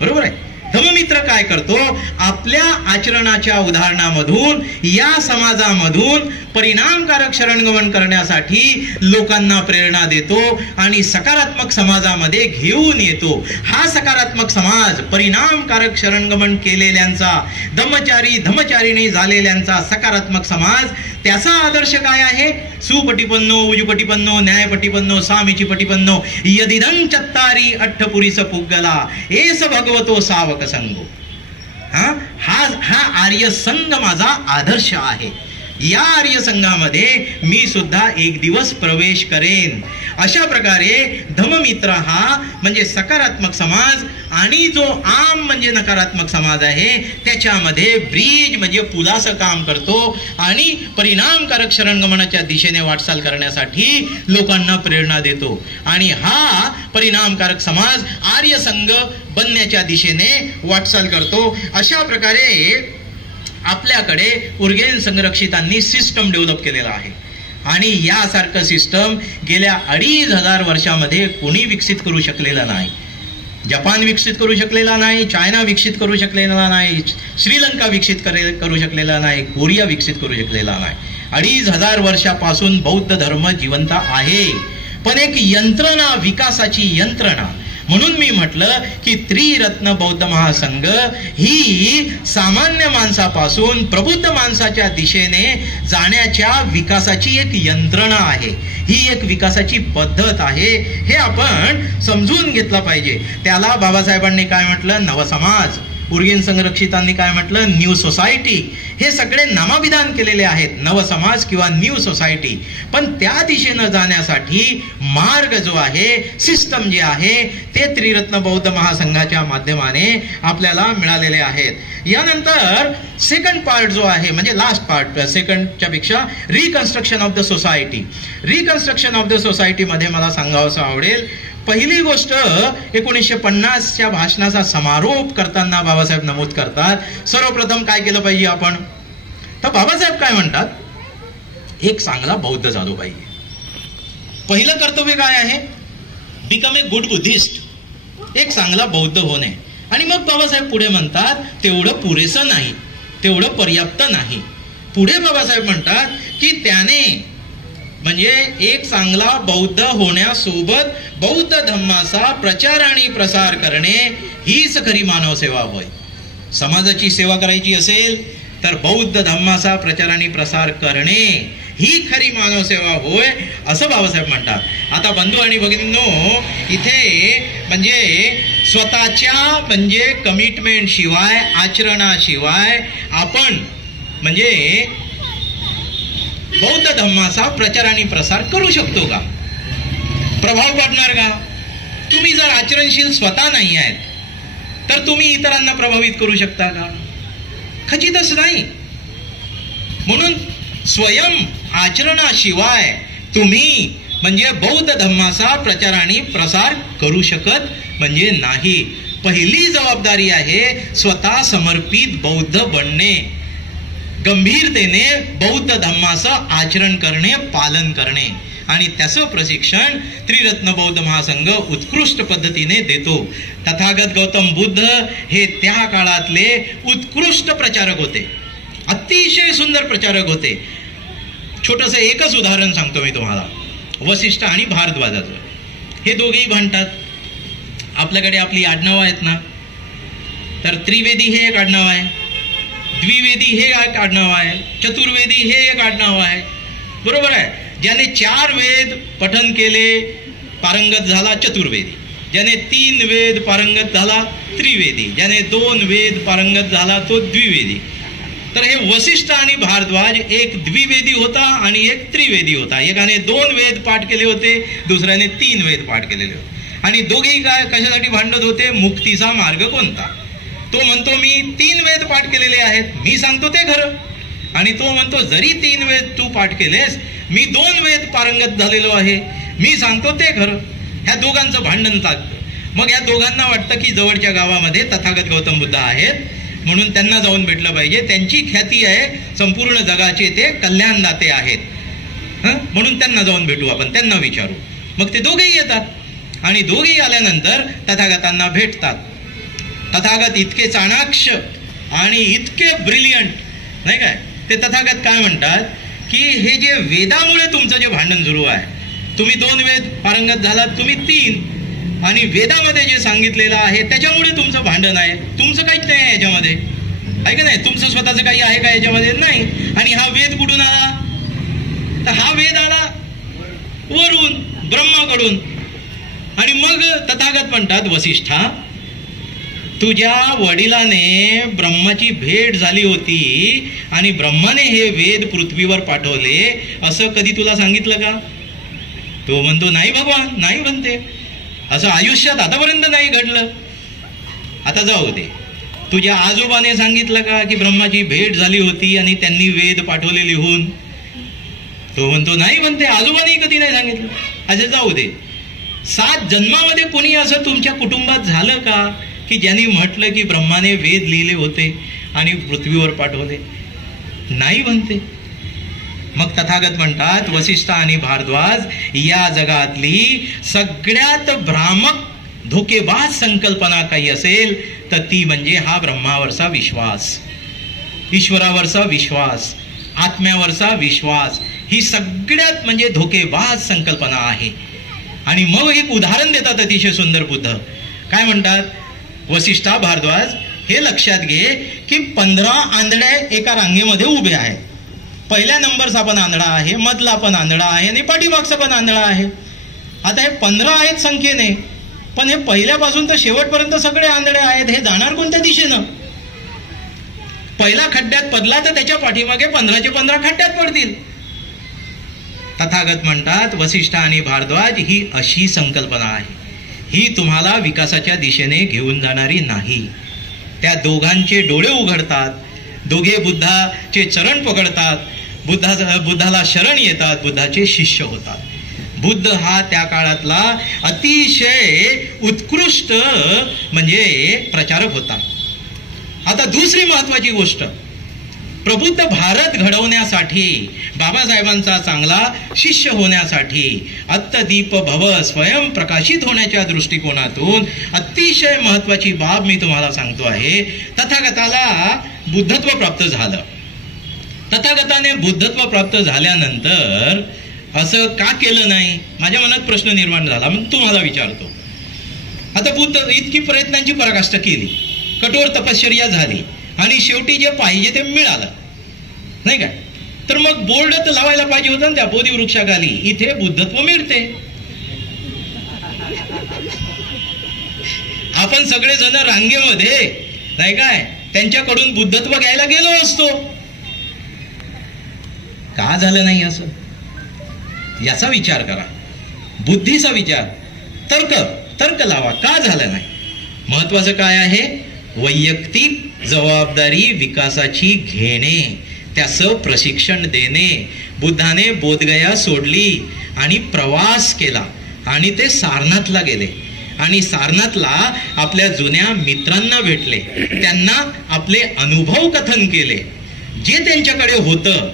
बरोबर आहे. धम्ममित्र काय करतो, आपल्या आचरणाच्या उदाहरणामधून या समाजामधून परिणामकारक शरणगमन करण्यासाठी लोकांना प्रेरणा देतो आणि सकारात्मक समाजामध्ये घेऊन येतो. हा सकारात्मक समाज, परिणामकारक शरणगमन केलेल्यांचा, धम्मचारिणी झालेल्यांचा सकारात्मक समाज, त्याचा आदर्श काय आहे? सुपटिपन्नो, उजुपटिपन्नो, न्यायपटिपन्नो, सामीचीपटिपन्नो, यदिदं चत्तारी अठ्ठपुरीस पुग्गला, एस भगवतो सावक संगो. हा आर्य संघ माझा आदर्श आहे. या आर्य संघामध्ये मी सुद्धा एक दिवस प्रवेश करेन. अशा प्रकारे धम्ममित्र हा म्हणजे सकारात्मक समाज आणि जो आम म्हणजे नकारात्मक समाज आहे त्याच्यामध्ये ब्रिज म्हणजे पुलाचं काम करतो आणि परिणामकारक शरणगमनाच्या दिशेने वाटचाल करण्यासाठी लोकांना प्रेरणा देतो. आणि हा परिणामकारक समाज आर्य संघ बनण्याच्या दिशेने वाटचाल करतो. अशा प्रकारे आपल्याकडे उर्गेन संरक्षितांनी सिस्टम डेव्हलप केलेला आहे. आणि यासारखं सिस्टम गेल्या 2500 वर्षामध्ये कोणी विकसित करू शकलेलं नाही. जपान विकसित करू शकलेला नाही, चायना विकसित करू शकलेला नाही, श्रीलंका विकसित करू शकलेला नाही, कोरिया विकसित करू शकलेला नाही. 2500 वर्षापासून बौद्ध धर्म जिवंत आहे. पण एक यंत्रणा, विकासाची यंत्रणा, म्हणून मी म्हटलं की त्रिरत्न बौद्ध महासंघ ही सामान्य माणसापासून प्रबुद्ध माणसाच्या दिशेने जाण्याच्या विकासाची एक यंत्रणा आहे. ही एक विकासाची पद्धत आहे. हे आपण समजून घेतलं पाहिजे. त्याला बाबासाहेबांनी काय म्हटलं? नवसमाज. उर्गेन संरक्षितांनी काय म्हटलं? New society. हे सगळे नामाभिधान केलेले आहेत, नवसमाज किंवा न्यू सोसायटी. पण त्या दिशेनं जाण्यासाठी मार्ग जो आहे, सिस्टम जे आहे, ते त्रिरत्न बौद्ध महासंघाच्या माध्यमाने आपल्याला मिळालेले आहेत. यानंतर सेकंड पार्ट जो आहे, म्हणजे लास्ट पार्ट, सेकंडच्या पेक्षा reconstruction of the society. Reconstruction of the society मध्ये मला सांगावंसं आवडेल, पहिली गोष्ट 1950च्या भाषणाचा समारोप करताना बाबासाहेब नमूद करतात, सर्वप्रथम काय केलं पाहिजे आपण? तर बाबासाहेब काय म्हणतात? एक चांगला बौद्ध झालो पाहिजे. पहिलं कर्तव्य काय आहे? Become a good Buddhist. एक चांगला बौद्ध होणे. आणि मग बाबासाहेब पुढे म्हणतात तेवढं पुरेसं नाही, तेवढं पर्याप्त नाही. पुढे बाबासाहेब म्हणतात की त्याने म्हणजे एक चांगला बौद्ध होण्यासोबत बौद्ध धम्माचा प्रचार आणि प्रसार करणे हीच खरी मानव सेवा होय. समाजाची सेवा करायची असेल तर बौद्ध धम्माचा प्रचार आणि प्रसार करणे ही खरी मानव सेवा होय, असं बाबासाहेब म्हणतात. आता बंधू आणि भगिनींनो, इथे म्हणजे स्वतःच्या म्हणजे कमिटमेंट शिवाय, आचरणाशिवाय आपण म्हणजे बौद्ध धम्माचा प्रचार आणि प्रसार करू शकतो का? प्रभाव पडणार का? तुम्ही जर आचरणशील स्वतः नाही आहेत तर तुम्ही इतरांना प्रभावित करू शकता का? खचितच नाही. म्हणून स्वयं आचरणाशिवाय तुम्ही म्हणजे बौद्ध धम्माचा प्रचार आणि प्रसार करू शकत म्हणजे नाही. पहिली जबाबदारी आहे स्वतः समर्पित बौद्ध बनणे, गंभीरतेने बौद्ध धम्माचं आचरण करणे, पालन करणे. आणि त्याचं प्रशिक्षण त्रिरत्न बौद्ध महासंघ उत्कृष्ट पद्धतीने देतो. तथागत गौतम बुद्ध हे त्या काळातले उत्कृष्ट प्रचारक होते, अतिशय सुंदर प्रचारक होते. छोटंसं एकच उदाहरण सांगतो मी तुम्हाला, वसिष्ठ आणि भारद्वाजाचं. हे दोघेही भांडतात. आपल्याकडे आपली आडनावं आहेत ना, तर त्रिवेदी हे एक आडनाव आहे, द्विवेदी हे एक आडनाव आहे, चतुर्वेदी हे एक आडनाव आहे. बरोबर आहे. ज्याने 4 वेद पठन केले पारंगत झाला चतुर्वेदी, ज्याने 3 वेद पारंगत झाला त्रिवेदी, ज्याने 2 वेद पारंगत झाला तो द्विवेदी. तर हे वसिष्ठ आणि भारद्वाज एक द्विवेदी होता आणि एक त्रिवेदी होता. एकाने 2 वेद पाठ केले होते, दुसऱ्याने 3 वेद पाठ केलेले होते. आणि दोघेही काय कशासाठी भांडत होते? मुक्तीचा मार्ग कोणता? तो म्हणतो मी 3 वेद पाठ केलेले आहेत, मी सांगतो ते खरं. आणि तो म्हणतो जरी 3 वेद तू पाठ केलेस, मी 2 वेद पारंगत झालेलो आहे, मी सांगतो ते खरं. ह्या दोघांचं भांडण लागतं. मग या दोघांना वाटतं की जवळच्या गावामध्ये तथागत गौतम बुद्ध आहेत, म्हणून त्यांना जाऊन भेटलं पाहिजे. त्यांची ख्याती आहे, संपूर्ण जगाचे ते कल्याणदाते आहेत, म्हणून त्यांना जाऊन भेटू आपण, त्यांना विचारू. मग ते दोघेही येतात आणि दोघेही आल्यानंतर तथागतांना भेटतात. तथागत इतके चाणाक्ष आणि इतके ब्रिलियंट नाही काय, ते तथागत काय म्हणतात की हे जे वेदामुळे तुमचं जे भांडण सुरू आहे, तुम्ही 2 वेद पारंगत झालात, तुम्ही 3, आणि वेदामध्ये जे सांगितलेलं आहे त्याच्यामुळे तुमचं भांडण आहे. तुमचं काहीच नाही आहे याच्यामध्ये, आहे का नाही? तुमचं स्वतःचं काही आहे का याच्यामध्ये? नाही. आणि हा वेद कुठून आला? तर हा वेद आला वरून, ब्रह्माकडून. आणि मग तथागत म्हणतात वसिष्ठा, तुझ्या वडिलाने ब्रह्माची भेट झाली होती आणि ब्रह्माने हे वेद पृथ्वीवर पाठवले असं कधी तुला सांगितलं का? तो म्हणतो नाही भगवान, नाही म्हणते. असं आयुष्यात आतापर्यंत नाही घडलं. आता जाऊ दे, तुझ्या आजोबाने सांगितलं का की ब्रह्माची भेट झाली होती आणि त्यांनी वेद पाठवले लिहून? तो म्हणतो नाही म्हणते, आजोबाने कधी नाही सांगितलं. असं जाऊ दे, 7 जन्मामध्ये कोणी असं तुमच्या कुटुंबात झालं का की ज्यांनी म्हटलं की ब्रह्माने वेद लिहिले होते आणि पृथ्वीवर पाठवले? नाही म्हणते. मग तथागत म्हणतात वसिष्ठ आणि भारद्वाज या जगातली सगळ्यात भ्रामक धोकेबाज संकल्पना काही असेल तर ती म्हणजे हा ब्रह्मावरचा विश्वास, ईश्वरावरचा विश्वास, आत्म्यावरचा विश्वास. ही सगळ्यात म्हणजे धोकेबाज संकल्पना आहे. आणि मग एक उदाहरण देतात अतिशय सुंदर बुद्ध. काय म्हणतात? वसिष्ठा भारद्वाज हे लक्षात घे की 15 आंधळे एका रांगेमध्ये उभे आहेत. पहिल्या नंबरचा पण आंधळा आहे, मधला पण आंधळा आहे आणि पाठीमागचा पण आंधळा आहे. आता हे 15 आहेत संख्येने, पण हे पहिल्यापासून तर शेवटपर्यंत सगळे आंधळे आहेत. हे जाणार कोणत्या दिशेनं? पहिला खड्ड्यात पडला तर त्याच्या पाठीमागे 15चे 15 खड्ड्यात पडतील. तथागत म्हणतात वसिष्ठ आणि भारद्वाज ही अशी संकल्पना आहे, ही तुम्हाला विकासाच्या दिशेने घेऊन जाणारी नाही. त्या दोघांचे डोळे उघडतात, दोघे बुद्धाचे चरण पकडतात, बुद्धाला शरण येतात, बुद्धाचे शिष्य होतात. बुद्ध हा त्या काळातला अतिशय उत्कृष्ट म्हणजे प्रचारक होता. आता दुसरी महत्वाची गोष्ट, प्रबुद्ध भारत घडवण्यासाठी, बाबासाहेबांचा चांगला शिष्य होण्यासाठी, अत्तदीप भव स्वयं प्रकाशित होण्याच्या दृष्टिकोनातून अतिशय महत्वाची बाब मी तुम्हाला सांगतो आहे. तथागताला बुद्धत्व प्राप्त झालं. तथागताने बुद्धत्व प्राप्त झाल्यानंतर असं का केलं नाही? माझ्या मनात प्रश्न निर्माण झाला, मग तुम्हाला विचारतो. आता बुद्ध इतकी प्रयत्नांची पराकाष्ठा केली, कठोर तपश्चर्या झाली आणि शेवटी जे पाहिजे ते मिळालं, नाही काय? तर मग बोर्ड तर लावायला पाहिजे होतं ना त्या बोधी वृक्षाखाली, इथे बुद्धत्व मिळते. आपण सगळेजण रांगेमध्ये नाही काय त्यांच्याकडून बुद्धत्व घ्यायला गेलो असतो. का झालं नाही असं? याचा विचार करा, बुद्धीचा विचार, तर्क लावा. का झालं नाही? महत्वाचं काय आहे? वैयक्तिक जबाबदारी विकासाची घेणे, त्याचं प्रशिक्षण देणे. बुद्धाने बोधगया सोडली आणि प्रवास केला आणि ते सारनाथला गेले आणि सारनाथला आपल्या जुन्या मित्रांना भेटले, त्यांना आपले अनुभव कथन केले. जे त्यांच्याकडे होतं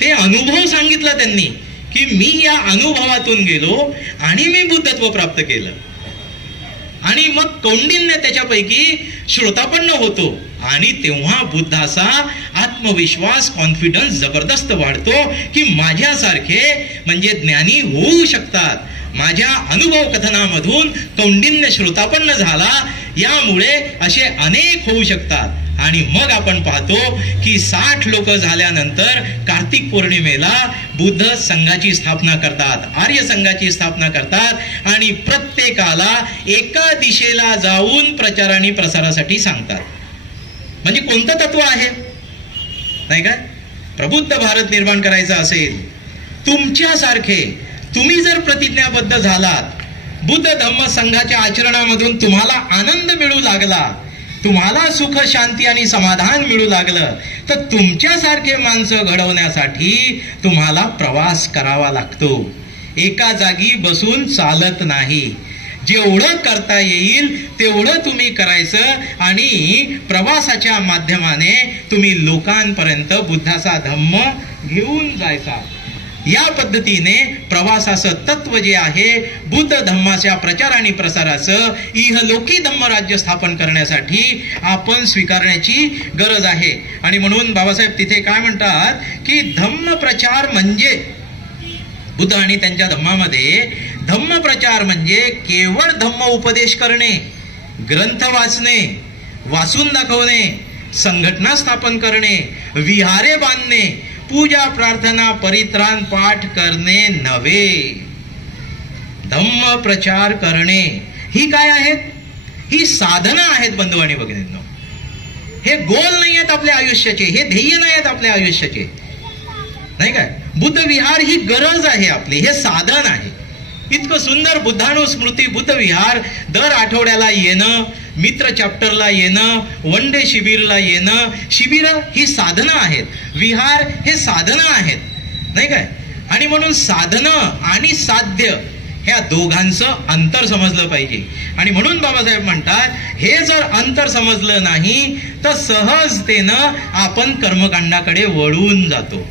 ते अनुभव सांगितला त्यांनी की मी या अनुभवातून गेलो आणि मी बुद्धत्व प्राप्त केलं. आणि मग कौंडिन्य त्याच्यापैकी श्रोतापन्न होतो आणि तेव्हा बुद्धाचा आत्मविश्वास, कॉन्फिडन्स जबरदस्त वाढतो की माझ्यासारखे म्हणजे ज्ञानी होऊ शकतात. माझ्या अनुभव कथनामधून कौंडिन्य श्रोतापन्न झाला, यामुळे असे अनेक होऊ शकतात. आणि मग आपण पाहतो की 60 लोक झाल्यानंतर कार्तिक पौर्णिमेला बुद्ध संघाची स्थापना करतात, आर्य संघाची स्थापना करतात आणि प्रत्येकाला एका दिशेला जाऊन प्रचार आणि प्रसारासाठी सांगतात. म्हणजे कोणतं तत्व आहे नाही काय? प्रबुद्ध भारत निर्माण करायचा असेल, तुमच्यासारखे तुम्ही जर प्रतिज्ञाबद्ध झालात, बुद्ध धम्म संघाच्या आचरणामधून तुम्हाला आनंद मिळू लागला, तुम्हाला सुख, शांती आणि समाधान मिळू लागलं, तर तुमच्यासारखे माणसं घडवण्यासाठी तुम्हाला प्रवास करावा लागतो. एका जागी बसून चालत नाही. जेवढं करता येईल तेवढं तुम्ही करायचं आणि प्रवासाच्या माध्यमाने तुम्ही लोकांपर्यंत बुद्धाचा धम्म घेऊन जायचा. या पद्धतीने प्रवासाचं तत्व जे आहे, बुद्ध धम्माच्या प्रचार आणि प्रसाराचं इहलोकी धम्मराज्य स्थापन करण्यासाठी आपण स्वीकारण्याची गरज आहे. आणि म्हणून बाबासाहेब तिथे काय म्हणतात की धम्म प्रचार म्हणजे, बुद्ध आणि त्यांच्या धम्मामध्ये धम्म प्रचार म्हणजे केवळ धम्म उपदेश करणे, ग्रंथ वाचणे, वाचून दाखवणे, संघटना स्थापन करणे, विहारे बांधणे, पूजा प्रार्थना परित्राण पाठ करणे नव्हे. धम्म प्रचार करणे ही काय आहेत? ही साधनं आहेत बंधू आणि भगिनींनो. हे गोल नाही आहेत आपल्या आयुष्याचे, हे ध्येय नाही आहेत आपल्या आयुष्याचे, नाही काय. बुद्ध विहार ही गरज आहे आपली, हे साधन आहे. इतकं सुंदर बुद्धानुस्मृती बुद्ध विहार दर आठवड्याला येणं, मित्र चॅप्टरला येणं, वन डे शिबिरला येणं. शिबिर ही साधनं आहेत, विहार हे साधनं आहेत, नाही काय. आणि म्हणून साधनं आणि साध्य ह्या दोघांचं अंतर समजलं पाहिजे. आणि म्हणून बाबासाहेब म्हणतात, हे जर अंतर समजलं नाही तर सहजतेनं आपण कर्मकांडाकडे वळून जातो.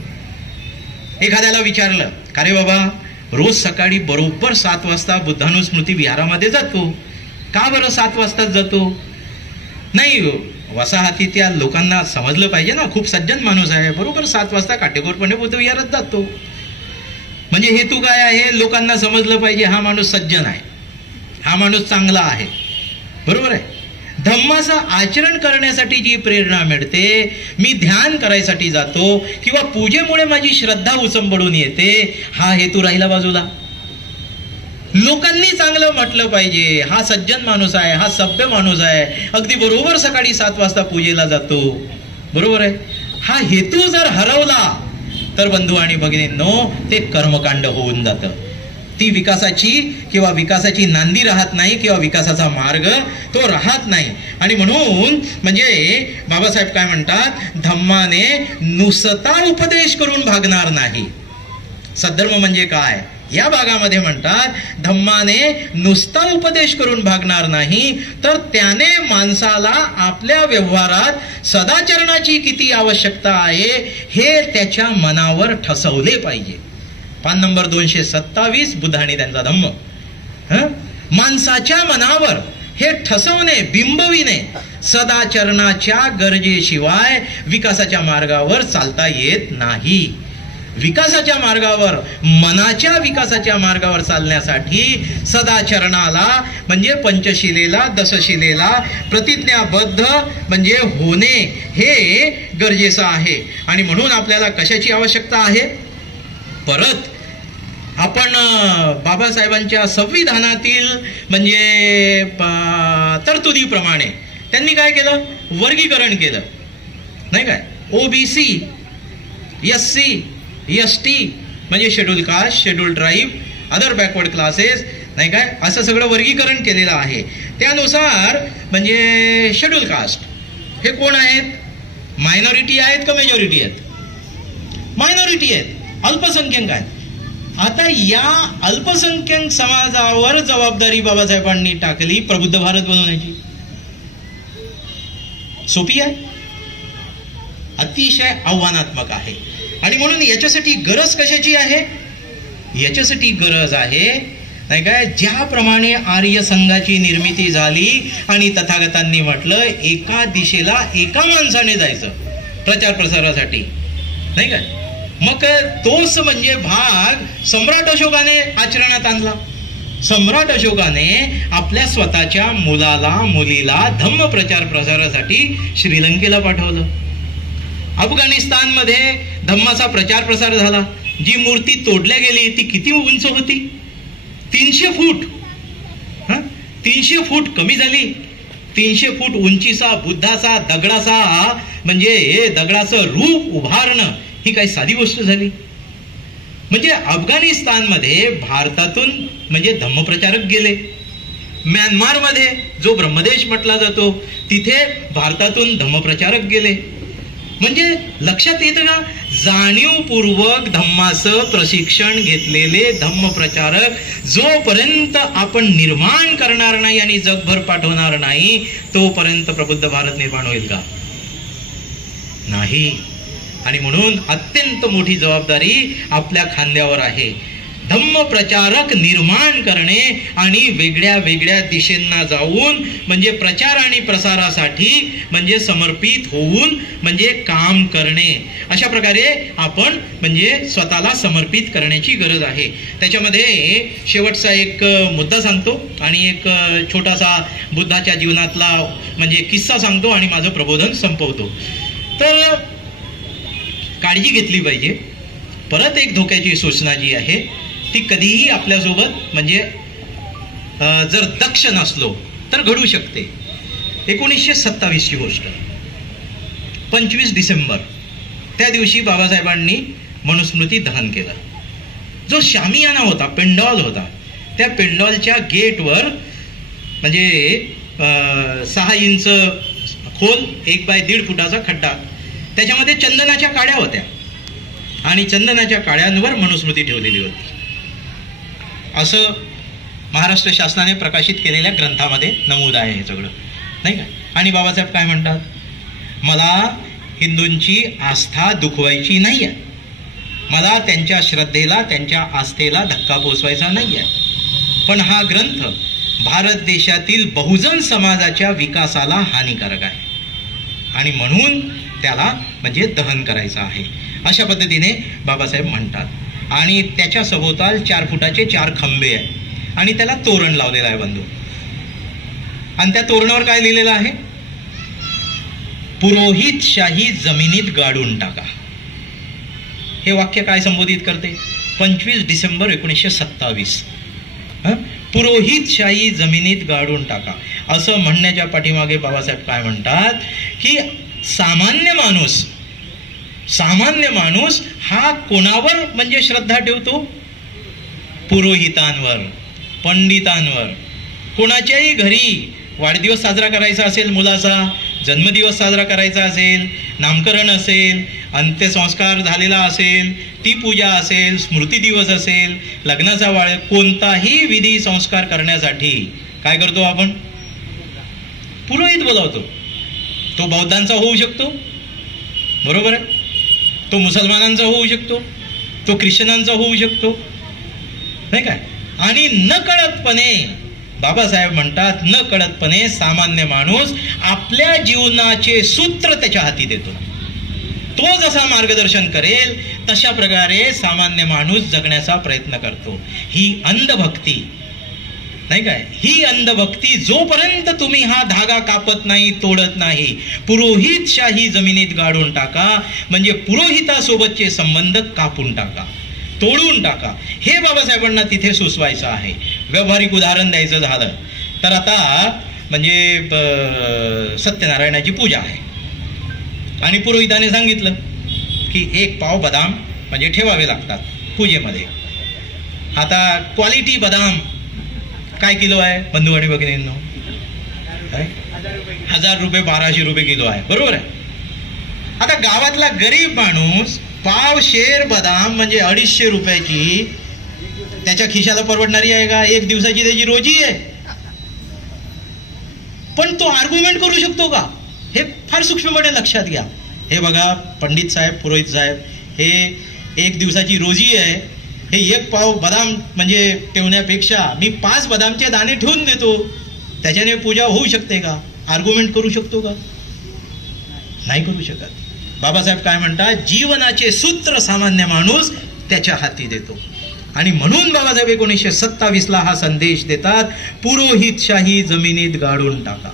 एखाद्याला विचारलं, का रे बाबा रोज सकाळी बरोबर 7 वाजता बुद्धानुस्मृती विहारामध्ये जातो, का बरं 7 वाजताच जातो? नाही, वसाहतीतल्या लोकांना समजलं पाहिजे ना, खूप सज्जन माणूस आहे, बरोबर 7 वाजता काटेकोरपणे बुद्ध विहारात जातो. म्हणजे हेतू काय आहे? लोकांना समजलं पाहिजे हा माणूस सज्जन आहे, हा माणूस चांगला आहे, बरोबर आहे. धम्माचं आचरण करण्यासाठी जी प्रेरणा मिळते, मी ध्यान करायसाठी जातो किंवा पूजेमुळे माझी श्रद्धा उचंबडून येते, हा हेतू राहिला बाजूला. लोकांनी चांगलं म्हटलं पाहिजे, हा सज्जन माणूस आहे, हा सभ्य माणूस आहे, अगदी बरोबर सकाळी 7 वाजता पूजेला जातो, बरोबर आहे. हा हेतू जर हरवला तर बंधू आणि भगिनींनो ते कर्मकांड होऊन जातं. ती विकासाची किंवा विकासाची नांदी राहत नाही किंवा विकासाचा मार्ग तो राहत नाही. आणि म्हणून म्हणजे बाबासाहेब काय म्हणतात, धम्माने नुसता उपदेश करून भागणार नाही. सद्धर्म म्हणजे काय या भागामध्ये म्हणतात, धम्माने नुसता उपदेश करून भागणार नाही, तर त्याने माणसाला आपल्या व्यवहारात सदाचरणाची किती आवश्यकता आहे हे त्याच्या मनावर ठसवले पाहिजे. पान नंबर 227 बुद्ध आणि त्यांचा धम्म. माणसाच्या मनावर हे ठसवणे, बिंबविणे, सदाचरणाच्या गरजेशिवाय विकासाच्या मार्गावर चालता येत नाही. विकासाच्या मार्गावर, मनाच्या विकासाच्या मार्गावर चालण्यासाठी सदाचरणाला म्हणजे पंचशिलेला, दशशिलेला प्रतिज्ञाबद्ध म्हणजे होणे हे गरजेचं आहे. आणि म्हणून आपल्याला कशाची आवश्यकता आहे? परत आपण बाबासाहेबांच्या संविधानातील म्हणजे तरतुदीप्रमाणे त्यांनी काय केलं? वर्गीकरण केलं, नाही काय. ओबीसी, एससी, एसटी म्हणजे schedule caste, schedule tribe, other backward classes, नाही काय, असं सगळं वर्गीकरण केलेलं आहे. त्यानुसार म्हणजे शेड्यूल कास्ट हे कोण आहेत? मायनॉरिटी आहेत का मेजॉरिटी आहेत? मायनॉरिटी आहेत, अल्पसंख्याक आहेत. आता या अल्पसंख्याक समाजावर जबाबदारी बाबासाहेबांनी टाकली प्रबुद्ध भारत बनवण्याची. सोपी आहे? अतिशय आव्हानात्मक आहे. आणि म्हणून याच्यासाठी गरज कशाची आहे? याच्यासाठी गरज आहे, नाही काय, ज्याप्रमाणे आर्य संघाची निर्मिती झाली आणि तथागतांनी म्हटलं एका दिशेला एका माणसाने जायचं प्रचार प्रसारासाठी, नाही काय. मग तोच म्हणजे भाग सम्राट अशोकाने आचरणात आणला. सम्राट अशोकाने आपल्या स्वतःच्या मुलाला, मुलीला धम्म प्रचार प्रसारासाठी श्रीलंकेला पाठवलं. अफगाणिस्तानमध्ये धम्माचा प्रचार प्रसार झाला. जी मूर्ती तोडल्या गेली ती किती उंच होती? 300 फूट. 300 फूट कमी झाली. 300 फूट उंचीचा बुद्धाचा दगडाचा म्हणजे हे दगडाचं रूप उभारणं ही काही साधी गोष्ट झाली? म्हणजे अफगाणिस्तानमध्ये भारतातून म्हणजे धम्मप्रचारक गेले. म्यानमारमध्ये जो ब्रह्मदेश म्हटला जातो तिथे भारतातून धम्मप्रचारक गेले. म्हणजे लक्षात येतं का? जाणीवपूर्वक धम्माचं प्रशिक्षण घेतलेले धम्मप्रचारक जोपर्यंत आपण निर्माण करणार नाही आणि जगभर पाठवणार नाही तोपर्यंत प्रबुद्ध भारत निर्माण होईल का? नाही. आणि म्हणून अत्यंत मोठी जबाबदारी आपल्या खांद्यावर आहे. धम्म प्रचारक निर्माण करणे आणि वेगळ्या वेगळ्या दिशेंना जाऊन म्हणजे प्रचार आणि प्रसारासाठी म्हणजे समर्पित होऊन म्हणजे काम करणे. अशा प्रकारे आपण म्हणजे स्वतःला समर्पित करण्याची गरज आहे. त्याच्यामध्ये शेवटचा एक मुद्दा सांगतो आणि एक छोटासा बुद्धाच्या जीवनातला म्हणजे किस्सा सांगतो आणि माझं प्रबोधन संपवतो. तर काळजी घेतली पाहिजे. परत एक धोक्याची सूचना जी आहे ती कधीही आपल्यासोबत म्हणजे जर दक्ष नसलो तर घडू शकते. 1927 ची गोष्ट, 25 डिसेंबर, त्या दिवशी बाबासाहेबांनी मनुस्मृती दहन केलं. जो शामियाना होता, पेंडॉल होता, त्या पेंडॉलच्या गेटवर म्हणजे 6 इंच खोल, 1 बाय 1.5 फुटाचा खड्डा, त्याच्यामध्ये चंदनाच्या काड्या होत्या आणि चंदनाच्या काड्यांवर मनुस्मृती ठेवलेली होती. असं महाराष्ट्र शासनाने प्रकाशित केलेल्या ग्रंथामध्ये नमूद आहे हे सगळं, नाही का. आणि बाबासाहेब काय म्हणतात, मला हिंदूंची आस्था दुखवायची नाही आहे, मला त्यांच्या श्रद्धेला, त्यांच्या आस्थेला धक्का पोचवायचा नाही आहे, पण हा ग्रंथ भारत देशातील बहुजन समाजाच्या विकासाला हानिकारक आहे आणि म्हणून त्याला म्हणजे दहन करायचं आहे, अशा पद्धतीने बाबासाहेब म्हणतात. आणि त्याच्या सभोवताल 4 फुटाचे 4 खंबे आहे आणि त्याला तोरण लावलेलं आहे बंधू. आणि त्या तोरणावर काय लिहिलेलं आहे, पुरोहितशाही जमिनीत गाडून टाका. हे वाक्य काय संबोधित करते, 25 डिसेंबर 1927, पुरोहितशाही जमिनीत गाडून टाका असं म्हणण्याच्या पाठीमागे बाबासाहेब काय म्हणतात की सामान्य माणूस हा कोणावर म्हणजे श्रद्धा ठेवतो, पुरोहितांवर, पंडितांवर. कोणाच्याही घरी वाढदिवस साजरा करायचा असेल, मुलाचा जन्मदिवस साजरा करायचा असेल, नामकरण असेल, अंत्यसंस्कार झालेला असेल, ती पूजा असेल, स्मृती दिवस असेल, लग्नाचा कोणताही विधी संस्कार करण्यासाठी काय करतो आपण, पुरोहित बोलावतो. तो बौद्धांचा होऊ शकतो, बरोबर आहे, तो मुसलमानांचा होऊ शकतो, तो ख्रिश्चनांचा होऊ शकतो, नाही काय. आणि नकळतपणे बाबासाहेब म्हणतात, नकळतपणे सामान्य माणूस आपल्या जीवनाचे सूत्र त्याच्या हाती देतो. तो जसा मार्गदर्शन करेल तशा प्रकारे सामान्य माणूस जगण्याचा प्रयत्न करतो. ही अंधभक्ती, नाही काय, ही अंधभक्ती जोपर्यंत तुम्ही हा धागा कापत नाही, तोडत नाही, पुरोहितशाही जमिनीत गाडून टाका, म्हणजे पुरोहितासोबतचे संबंध कापून टाका, तोडून टाका, हे बाबासाहेबांना तिथे सुचवायचं आहे. व्यावहारिक उदाहरण द्यायचं झालं तर आता म्हणजे सत्यनारायणाची पूजा आहे आणि पुरोहिताने सांगितलं की 1 पाव बदाम म्हणजे ठेवावे लागतात पूजेमध्ये. आता क्वालिटी बदाम काय किलो आहे बंधू आणि भगिनींनो, 1000 रुपये 1200 रुपये किलो आहे, बरोबर आहे. आता गावातला गरीब माणूस पाव शेर बदाम म्हणजे 250 रुपयाची त्याच्या खिशाला परवडणारी आहे का, 1 दिवसाची त्याची रोजी आहे. पण तो आर्ग्युमेंट करू शकतो का, हे फार सूक्ष्मपणे लक्षात घ्या. हे बघा पंडित साहेब, पुरोहित साहेब, हे 1 दिवसाची रोजी आहे, हे 1 पाव बदाम म्हणजे ठेवण्यापेक्षा मी 5 बदामचे दाणे ठेवून देतो, त्याच्याने पूजा होऊ शकते का, आर्ग्युमेंट करू शकतो का, नाही करू शकत. बाबासाहेब काय म्हणतात, जीवनाचे सूत्र सामान्य माणूस त्याच्या हाती देतो. आणि म्हणून बाबासाहेब 1927ला हा संदेश देतात, पुरोहितशाही जमिनीत गाडून टाका.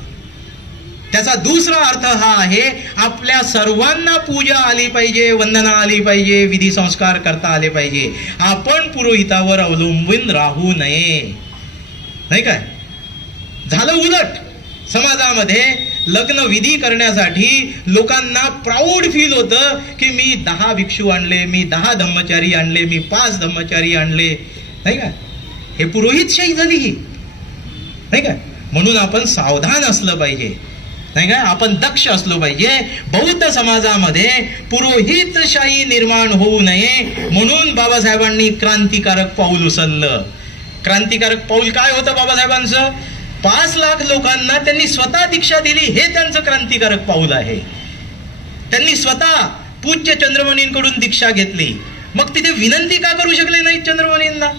त्याचा दुसरा अर्थ हा आहे, आपल्या सर्वांना पूजा आली पाहिजे, वंदना आली पाहिजे, विधी संस्कार करता आले पाहिजे. आपण पुरोहितावर अवलंबून राहू नये, नाही काय. झालं उलट, समाजामध्ये लग्न विधी करण्यासाठी लोकांना प्राऊड फील होतं की मी 10 भिक्षू आणले, मी 10 धम्मचारी आणले, मी 5 धम्मचारी आणले, नाही का. हे पुरोहितशाही झाली ही, नाही का. म्हणून आपण सावधान असलं पाहिजे, नाही काय, आपण दक्ष असलो पाहिजे. बौद्ध समाजामध्ये पुरोहितशाही निर्माण होऊ नये म्हणून बाबासाहेबांनी क्रांतिकारक पाऊल उचललं. क्रांतिकारक पाऊल काय होतं बाबासाहेबांचं, 5 लाख लोकांना त्यांनी स्वतः दीक्षा दिली, हे त्यांचं क्रांतिकारक पाऊल आहे. त्यांनी स्वतः पूज्य चंद्रमणींकडून दीक्षा घेतली. मग तिथे विनंती का करू शकले नाहीत चंद्रमणींना,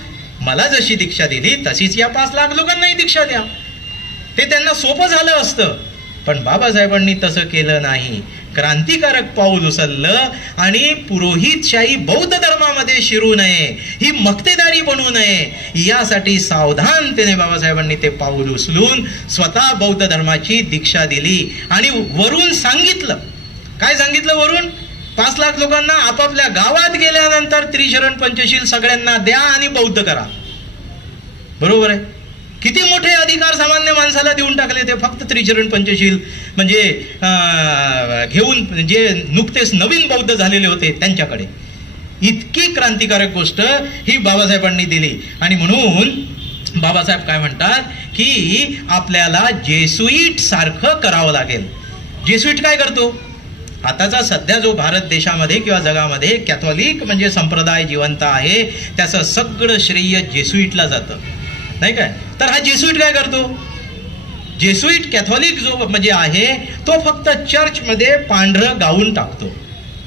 मला जशी दीक्षा दिली तशीच या 5 लाख लोकांनाही दीक्षा द्या, ते त्यांना सोपं झालं असतं. पण बाबासाहेबांनी तसं केलं नाही, क्रांतिकारक पाऊल उचललं आणि पुरोहितशाही बौद्ध धर्मामध्ये शिरू नये, ही मक्तेदारी बनू नये, यासाठी सावधानतेने बाबासाहेबांनी ते पाऊल उचलून स्वतः बौद्ध धर्माची दीक्षा दिली. आणि वरून सांगितलं, काय सांगितलं वरून, 5 लाख लोकांना आपापल्या गावात गेल्यानंतर त्रिशरण पंचशील सगळ्यांना द्या आणि बौद्ध करा, बरोबर आहे. किती मोठे अधिकार सामान्य माणसाला देऊन टाकले ते फक्त त्रिचरण पंचशील म्हणजे घेऊन जे नुकतेच नवीन बौद्ध झालेले होते त्यांच्याकडे. इतकी क्रांतिकारक गोष्ट ही बाबासाहेबांनी दिली. आणि म्हणून बाबासाहेब काय म्हणतात की आपल्याला जेसुईट सारखं करावं लागेल. जेसुईट काय करतो? आताचा सध्या जो भारत देशामध्ये किंवा जगामध्ये कॅथॉलिक म्हणजे संप्रदाय जिवंत आहे त्याचं सगळं श्रेय जेसुईटला जातं, नाही काय? तर हा जेसुईट काय करतो? जेसुईट कॅथॉलिक जो म्हणजे आहे तो फक्त चर्चमध्ये पांढरं गाऊन टाकतो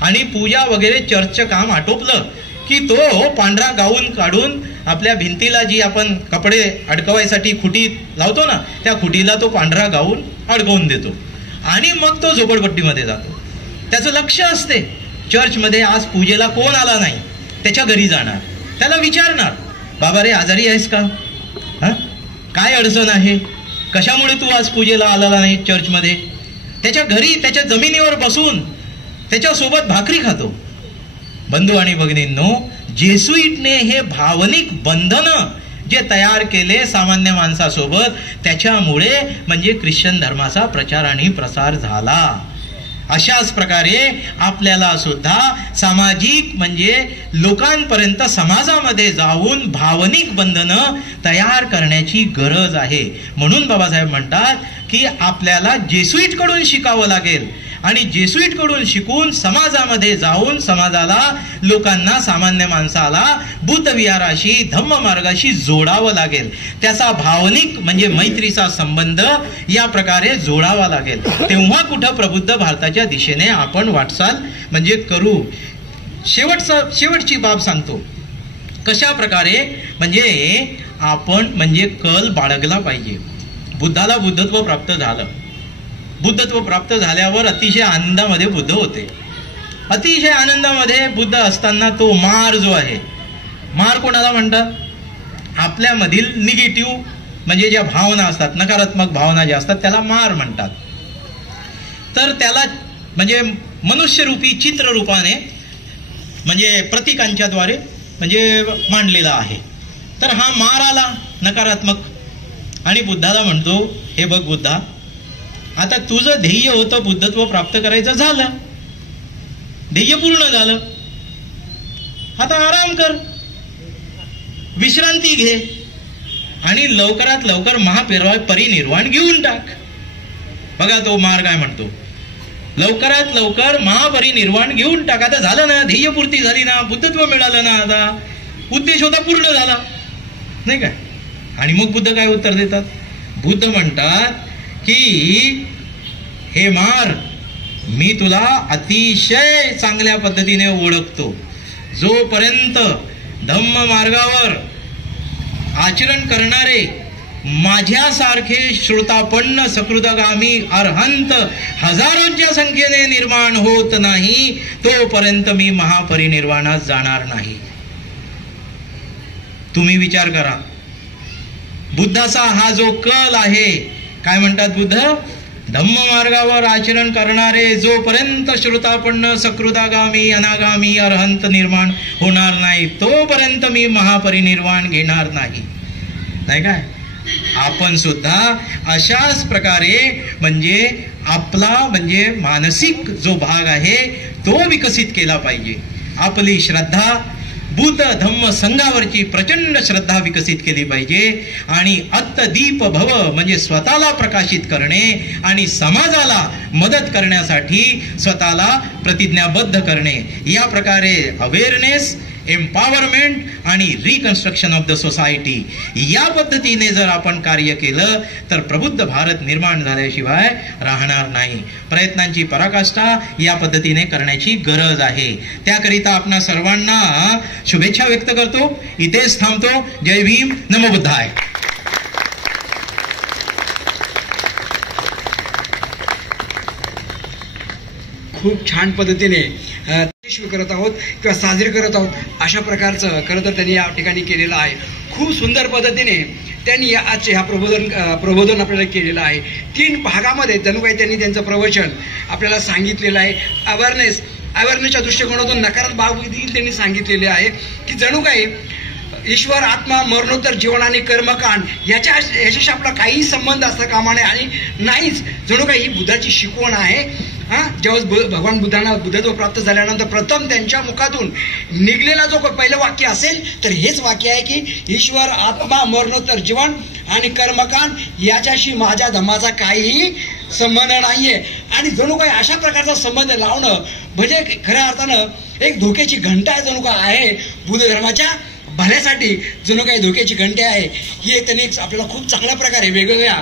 आणि पूजा वगैरे चर्चचं काम आटोपलं की तो पांढरा गाऊन काढून आपल्या भिंतीला जी आपण कपडे अडकवायसाठी खुटी लावतो ना त्या खुटीला तो पांढरा गाऊन अडकवून देतो आणि मग तो झोपडपट्टीमध्ये जातो. त्याचं लक्ष असते चर्चमध्ये आज पूजेला कोण आला नाही, त्याच्या घरी जाणार, त्याला विचारणार, बाबा रे आजारी आहेस का? काय अडचण आहे? कशामुळे तू आज पूजेला आलेला नाही चर्चमध्ये? त्याच्या घरी त्याच्या जमिनीवर बसून त्याच्यासोबत भाकरी खातो. बंधू आणि भगिनींनो, जेसुईटने हे भावनिक बंधन जे तयार केले सामान्य माणसासोबत त्याच्यामुळे म्हणजे ख्रिश्चन धर्माचा प्रचार आणि प्रसार झाला. अशाच प्रकारे आपल्याला सुद्धा सामाजिक म्हणजे लोकांपर्यंत समाजामध्ये जाऊन भावनिक बंधनं तयार करण्याची गरज आहे. म्हणून बाबासाहेब म्हणतात की आपल्याला जेसुईटकडून शिकावं लागेल आणि जेसुईटकडून शिकून समाजामध्ये जाऊन समाजाला लोकांना सामान्य माणसाला बुद्धविहाराशी धम्ममार्गाशी जोडावं लागेल. त्याचा भावनिक म्हणजे मैत्रीचा संबंध या प्रकारे जोडावा लागेल. तेव्हा कुठं प्रबुद्ध भारताच्या दिशेने आपण वाटचाल म्हणजे करू. शेवटची बाब सांगतो कशा प्रकारे म्हणजे आपण म्हणजे कल बाळगला पाहिजे. बुद्धाला बुद्धत्व प्राप्त झालं. बुद्धत्व प्राप्त झाल्यावर अतिशय आनंदामध्ये बुद्ध होते. अतिशय आनंदामध्ये बुद्ध असताना तो मार जो आहे, मार कोणाला म्हणतात? आपल्यामधील निगेटिव्ह म्हणजे ज्या भावना असतात, नकारात्मक भावना ज्या असतात त्याला मार म्हणतात. तर त्याला म्हणजे मनुष्यरूपी चित्ररूपाने म्हणजे प्रतीकांच्या द्वारे म्हणजे मांडलेला आहे. तर हा मार आला नकारात्मक आणि बुद्धाला म्हणतो, हे बघ बुद्धा, आता तुझं ध्येय होतं बुद्धत्व प्राप्त करायचं, झालं, ध्येय पूर्ण झालं, आता आराम कर, विश्रांती घे आणि लवकरात लवकर महापरिनिर्वाण घेऊन टाक. बघा तो मार काय म्हणतो, लवकरात लवकर महापरिनिर्वाण घेऊन टाक. आता झालं ना, ध्येयपूर्ती झाली ना, बुद्धत्व मिळालं ना, आता उद्देश होता पूर्ण झाला, नाही काय? आणि मग बुद्ध काय उत्तर देतात? बुद्ध म्हणतात की हे मार, मी तुला अतिशय चांगल्या पद्धतीने ओळखतो. जोपर्यंत धम्म मार्गावर आचरण करणारे माझ्यासारखे श्रोतापन्न सकृतगामी अरहंत हजारोंच्या संख्येने निर्माण होत नाही तोपर्यंत मी महापरिनिर्वाणात जाणार नाही. तुम्ही विचार करा, बुद्धाचा हा जो कल आहे, काय म्हणतात बुद्ध? धम्म मार्गावर आचरण करणारे जोपर्यंत श्रोतापन्न सकृतागामी अनागामी अरहंत निर्माण होणार नाही तोपर्यंत मी महापरिनिर्वाण घेणार नाही. नाही काय? आपण सुद्धा अशाच प्रकारे म्हणजे आपला म्हणजे मानसिक जो भाग आहे तो विकसित केला पाहिजे. आपली श्रद्धा बुद्ध धम्म संघावरची प्रचंड श्रद्धा विकसित केली पाहिजे आणि अत्तदीप भव म्हणजे स्वतःला प्रकाशित करणे आणि समाजाला मदत करण्यासाठी स्वतःला प्रतिज्ञाबद्ध करणे. या प्रकारे अवेअरनेस, एम्पॉवरमेंट आणि रिकन्स्ट्रक्शन ऑफ द सोसायटी या पद्धतीने जर आपण कार्य केलं तर प्रबुद्ध भारत निर्माण झाल्याशिवाय राहणार नाही. प्रयत्नांची पराकाष्ठा या पद्धतीने करण्याची गरज आहे. त्याकरिता आपणा सर्वांना शुभेच्छा व्यक्त करतो. इथेच थांबतो. जय भीम, नमो बुद्धाय. खूप छान पद्धतीने यशस्वी करत आहोत किंवा साजरे करत आहोत अशा प्रकारचं खरं तर त्यांनी या ठिकाणी केलेलं आहे. खूप सुंदर पद्धतीने त्यांनी आजचे हा प्रबोधन आपल्याला केलेलं आहे. 3 भागामध्ये जणू काही त्यांनी त्यांचं प्रवचन आपल्याला सांगितलेलं आहे. अवेअरनेसच्या दृष्टिकोनातून नकारात्मक बाब देखील त्यांनी सांगितलेले आहे की जणू काही ईश्वर, आत्मा, मरणोत्तर जीवन आणि कर्मकांड याच्याशी आपला काही संबंध असता कामा नये आणि नाहीच. जणू काही ही बुद्धाची शिकवण आहे. जेव्हा भगवान बुद्धांना बुद्धत्व प्राप्त झाल्यानंतर प्रथम त्यांच्या मुखातून निघलेला जो पहिलं वाक्य असेल तर हेच वाक्य आहे की ईश्वर, आत्मा, मरणोत्तर जीवन आणि कर्मकांड याच्याशी माझ्या धम्माचा काहीही संबंध नाहीये. आणि जणू काही अशा प्रकारचा संबंध लावणं म्हणजे खऱ्या अर्थानं एक धोक्याची घंटा जणू काय आहे. बुद्ध धर्माच्या भल्यासाठी जणू काही धोक्याची घंटी आहे. ही एक त्यांनी आपल्याला खूप चांगल्या प्रकारे वेगवेगळ्या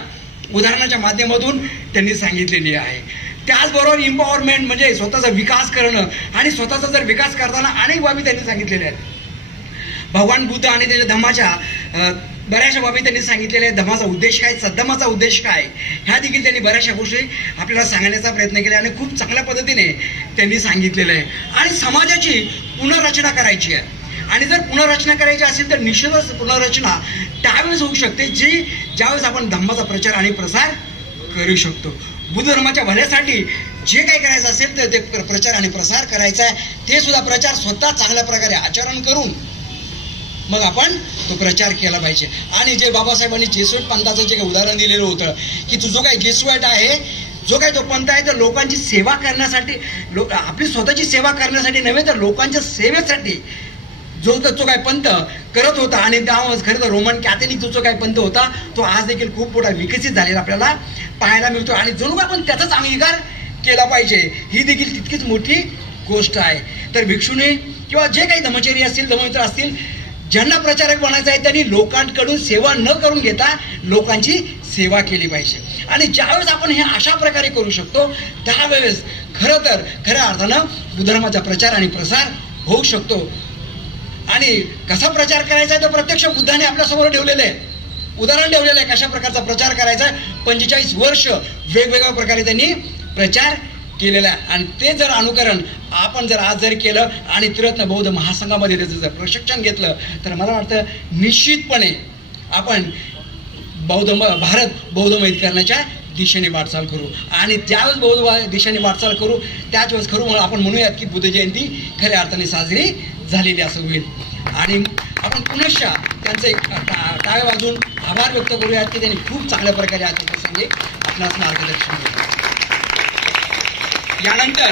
उदाहरणाच्या माध्यमातून त्यांनी सांगितलेली आहे. त्याचबरोबर इम्पॉवरमेंट म्हणजे स्वतःचा विकास करणं आणि स्वतःचा जर विकास करताना अनेक बाबी त्यांनी सांगितलेल्या आहेत. भगवान बुद्ध आणि त्याच्या धम्माच्या बऱ्याचशा बाबी त्यांनी सांगितलेल्या आहेत. धम्माचा उद्देश काय, सद्धम्माचा उद्देश काय, ह्या देखील त्यांनी बऱ्याचशा गोष्टी आपल्याला सांगण्याचा प्रयत्न केला आणि खूप चांगल्या पद्धतीने त्यांनी सांगितलेलं आहे. आणि समाजाची पुनर्रचना करायची आहे. आणि जर पुनर्रचना करायची असेल तर निश्चितच पुनर्रचना त्यावेळेस होऊ शकते ज्यावेळेस आपण धम्माचा प्रचार आणि प्रसार करू शकतो. बुद्ध धर्माच्या भल्यासाठी जे काही करायचं असेल तर ते प्रचार आणि प्रसार करायचा आहे. ते सुद्धा प्रचार स्वतः चांगल्या प्रकारे आचरण करून मग आपण तो प्रचार केला पाहिजे. आणि जे बाबासाहेबांनी जेसुईट पंथाचं जे काही उदाहरण दिलेलं होतं की जो काही जेसुईट आहे, जो काही तो पंथ आहे तर लोकांची सेवा करण्यासाठी, आपली स्वतःची सेवा करण्यासाठी नव्हे तर लोकांच्या सेवेसाठी जो काय पंथ करत होता. आणि त्यामुळे खरं तर रोमन कॅथलिक जो काही पंथ होता तो आज देखील खूप मोठा विकसित झालेला आपल्याला पाहायला मिळतो. आणि जणू आपण त्याचाच अंगीकार केला पाहिजे, ही देखील तितकीच मोठी गोष्ट आहे. तर भिक्षुनी किंवा जे काही धर्मचर्य असतील, धर्ममित्र असतील, ज्यांना प्रचारक बनायचं आहे त्यांनी लोकांकडून सेवा न करून घेता लोकांची सेवा केली पाहिजे. आणि ज्यावेळेस आपण हे अशा प्रकारे करू शकतो त्यावेळेस खरं तर खऱ्या अर्थानं बुद्ध धर्माचा प्रचार आणि प्रसार होऊ शकतो. आणि कसा प्रचार करायचा आहे तो प्रत्यक्ष बुद्धाने आपल्यासमोर ठेवलेलं आहे, उदाहरण ठेवलेलं आहे कशा प्रकारचा प्रचार करायचा. 45 वर्ष वेगवेगळ्या प्रकारे त्यांनी प्रचार केलेला आहे. आणि ते जर अनुकरण आपण जर आज जर केलं आणि त्रिरत्न बौद्ध महासंघामध्ये त्याचं जर प्रशिक्षण घेतलं तर मला वाटतं निश्चितपणे आपण भारत बौद्धमय करण्याच्या दिशेने वाटचाल करू. आणि ज्यावेळेस बौद्ध दिशेने वाटचाल करू त्याच वेळेस खरं आपण म्हणूयात की बुद्ध जयंती खऱ्या अर्थाने साजरी झालेली असं होईल. आणि आपण पुनश्च त्यांचे टाळे वाजून आभार व्यक्त करूयात की त्यांनी खूप चांगल्या प्रकारे आजच्या प्रसंगी आपणास मार्गदर्शन केलं. यानंतर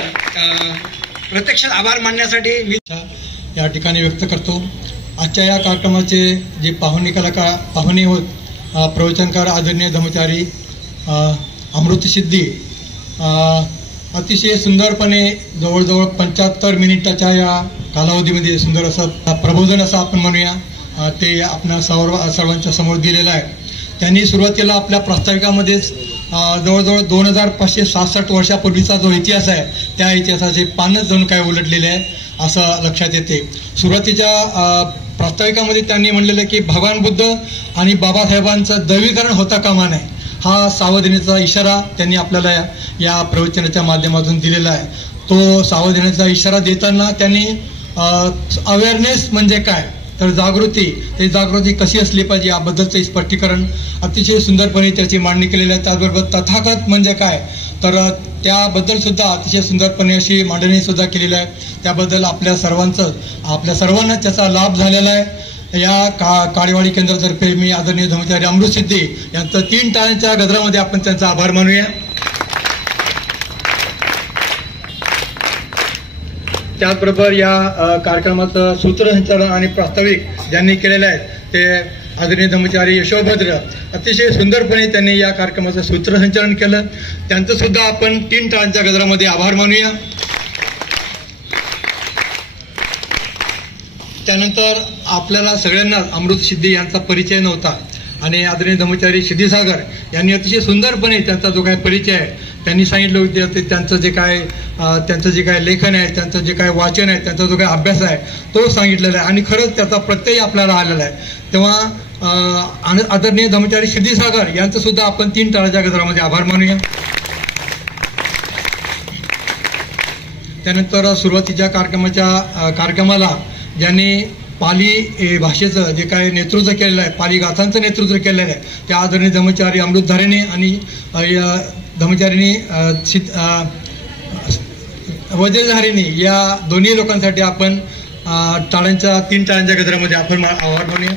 प्रत्यक्षात आभार मानण्यासाठी मी या ठिकाणी व्यक्त करतो. आजच्या या कार्यक्रमाचे जे पाहुणे होत प्रवचनकार आदरणीय धर्मचारी अमृतसिद्धी अतिशय सुंदरपणे जवळजवळ 75 मिनिटाच्या या कालावधीमध्ये सुंदर असं प्रबोधन असं आपण म्हणूया ते आपल्या सर्वांच्या समोर दिलेलं आहे. त्यांनी सुरुवातीला आपल्या प्रास्ताविकामध्येच जवळजवळ 2566 वर्षापूर्वीचा जो इतिहास आहे त्या इतिहासाचे पानच जणू काय उलटलेले आहे असं लक्षात येते. सुरुवातीच्या प्रास्ताविकामध्ये त्यांनी म्हणलेलं की भगवान बुद्ध आणि बाबासाहेबांचं दैवीकरण होता कामा नये हा सावधानीचा इशारा त्यांनी आपल्याला या प्रवचनाच्या माध्यमातून दिलेला आहे. तो सावधानीचा इशारा देताना त्यांनी अवेअरनेस म्हणजे काय तर जागृती, ते जागृती कशी असली पाहिजे याबद्दलचं स्पष्टीकरण अतिशय सुंदरपणे त्याची मांडणी केलेली आहे. त्याचबरोबर तथागत म्हणजे काय तर त्याबद्दल सुद्धा अतिशय सुंदरपणे अशी मांडणी सुद्धा केलेली आहे. त्याबद्दल आपल्या सर्वांना त्याचा लाभ झालेला आहे. या काळेवाडी केंद्रातर्फे मी आदरणीय धर्मचारी अमृतसिद्धी यांचं 3 टाळ्यांच्या गजरामध्ये आपण त्यांचा आभार मानूया. त्याचबरोबर या कार्यक्रमाचं सूत्रसंचालन आणि प्रास्ताविक ज्यांनी केलेलं आहे ते आदरणीय धर्मचारी यशोभद्र अतिशय सुंदरपणे त्यांनी या कार्यक्रमाचं सूत्रसंचालन केलं. त्यांचं सुद्धा आपण 3 टाळ्यांच्या गजरामध्ये आभार मानूया. त्यानंतर आपल्याला सगळ्यांना अमृतसिद्धी यांचा परिचय नव्हता आणि आदरणीय धर्मचारी सिद्धीसागर यांनी अतिशय सुंदरपणे त्यांचा जो काही परिचय आहे त्यांनी सांगितलं होतं. त्यांचं जे काय लेखन आहे, त्यांचं जे काय वाचन आहे, त्यांचा जो काही अभ्यास आहे तो सांगितलेला आहे आणि खरंच त्याचा प्रत्यय आपल्याला आलेला आहे. तेव्हा आदरणीय धर्मचारी सिद्धीसागर यांचं सुद्धा आपण 3 टाळ्याच्या गजरामध्ये आभार मानूया. त्यानंतर सुरुवातीच्या कार्यक्रमाला ज्यांनी पाली भाषेचं जे काय नेतृत्व केलेलं आहे, पाली गाथांचं नेतृत्व केलेलं आहे त्या आदरणीय धर्मचारी अमृतधारिणी आणि धर्मचारिणी वज्रधारिणी या दोन्ही लोकांसाठी आपण टाळ्यांच्या 3 टाळ्यांच्या गजरामध्ये आपण आभार मानूया.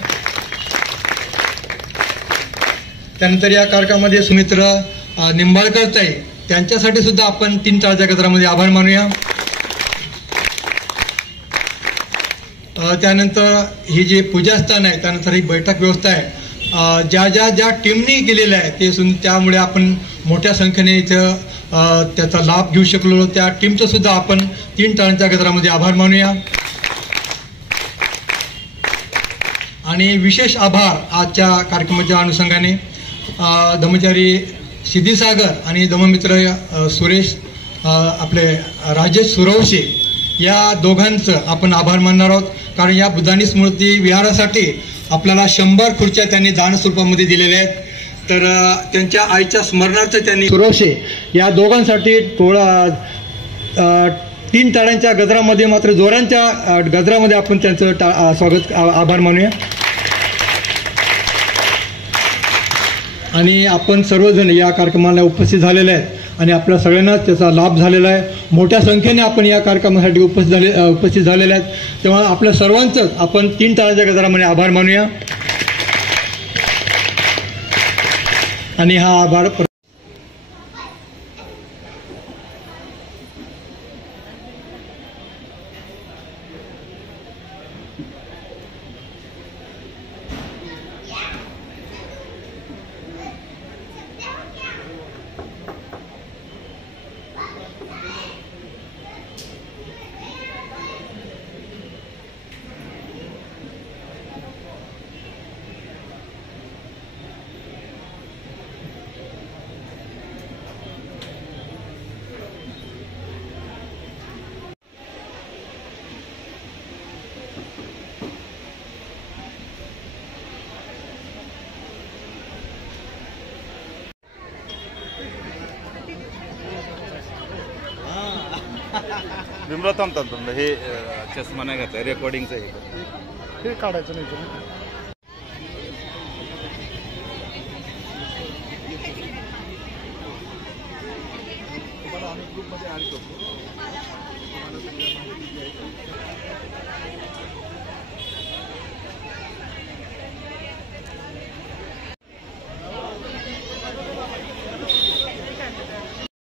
त्यानंतर या कार्यक्रमामध्ये सुमित्रा निंबाळकर ताई त्यांच्यासाठी सुद्धा आपण 3 टाळ्यांच्या गजरामध्ये आभार मानूया. त्यानंतर ही जी पूजास्थान आहे, त्यानंतर ही बैठक व्यवस्था आहे, ज्या टीमने केलेलं आहे ते त्यामुळे आपण मोठ्या संख्येने इथं त्याचा लाभ घेऊ शकलो. त्या टीमचं सुद्धा आपण 3 टाळ्यांच्या गजरामध्ये आभार मानूया. आणि विशेष आभार आजच्या कार्यक्रमाच्या अनुषंगाने धर्मचारी सिद्धीसागर आणि धर्ममित्र सुरेश आपले राजेश सुरवशे या दोघांचं आपण आभार मानणार आहोत. कारण या बुद्धानी स्मृती विहारासाठी आपल्याला 100 खुर्च्या त्यांनी दान स्वरूपामध्ये दिलेल्या आहेत. तर त्यांच्या आईच्या स्मरणार्थ त्यांनी सुरवशे या दोघांसाठी 3 टाळ्यांच्या गजरामध्ये मात्र जोरांच्या गजरामध्ये आपण त्यांचं स्वागत आभार मानूया. आणि आपण सर्वजण या कार्यक्रमाला उपस्थित झालेले आहेत आणि आपल्या सगळ्यांनाच त्याचा लाभ झालेला आहे. मोठ्या संख्येने आपण या कार्यक्रमासाठी उपस्थित झालेले आहेत. तेव्हा आपल्या सर्वांचंच आपण 3 टाळ्यांच्या गजरामध्ये आभार मानूया. आणि हा आभार बिमला थांबतात हे चष्मा नाही घातला रेकॉर्डिंगचं हे काढायचं नाही तुम्ही.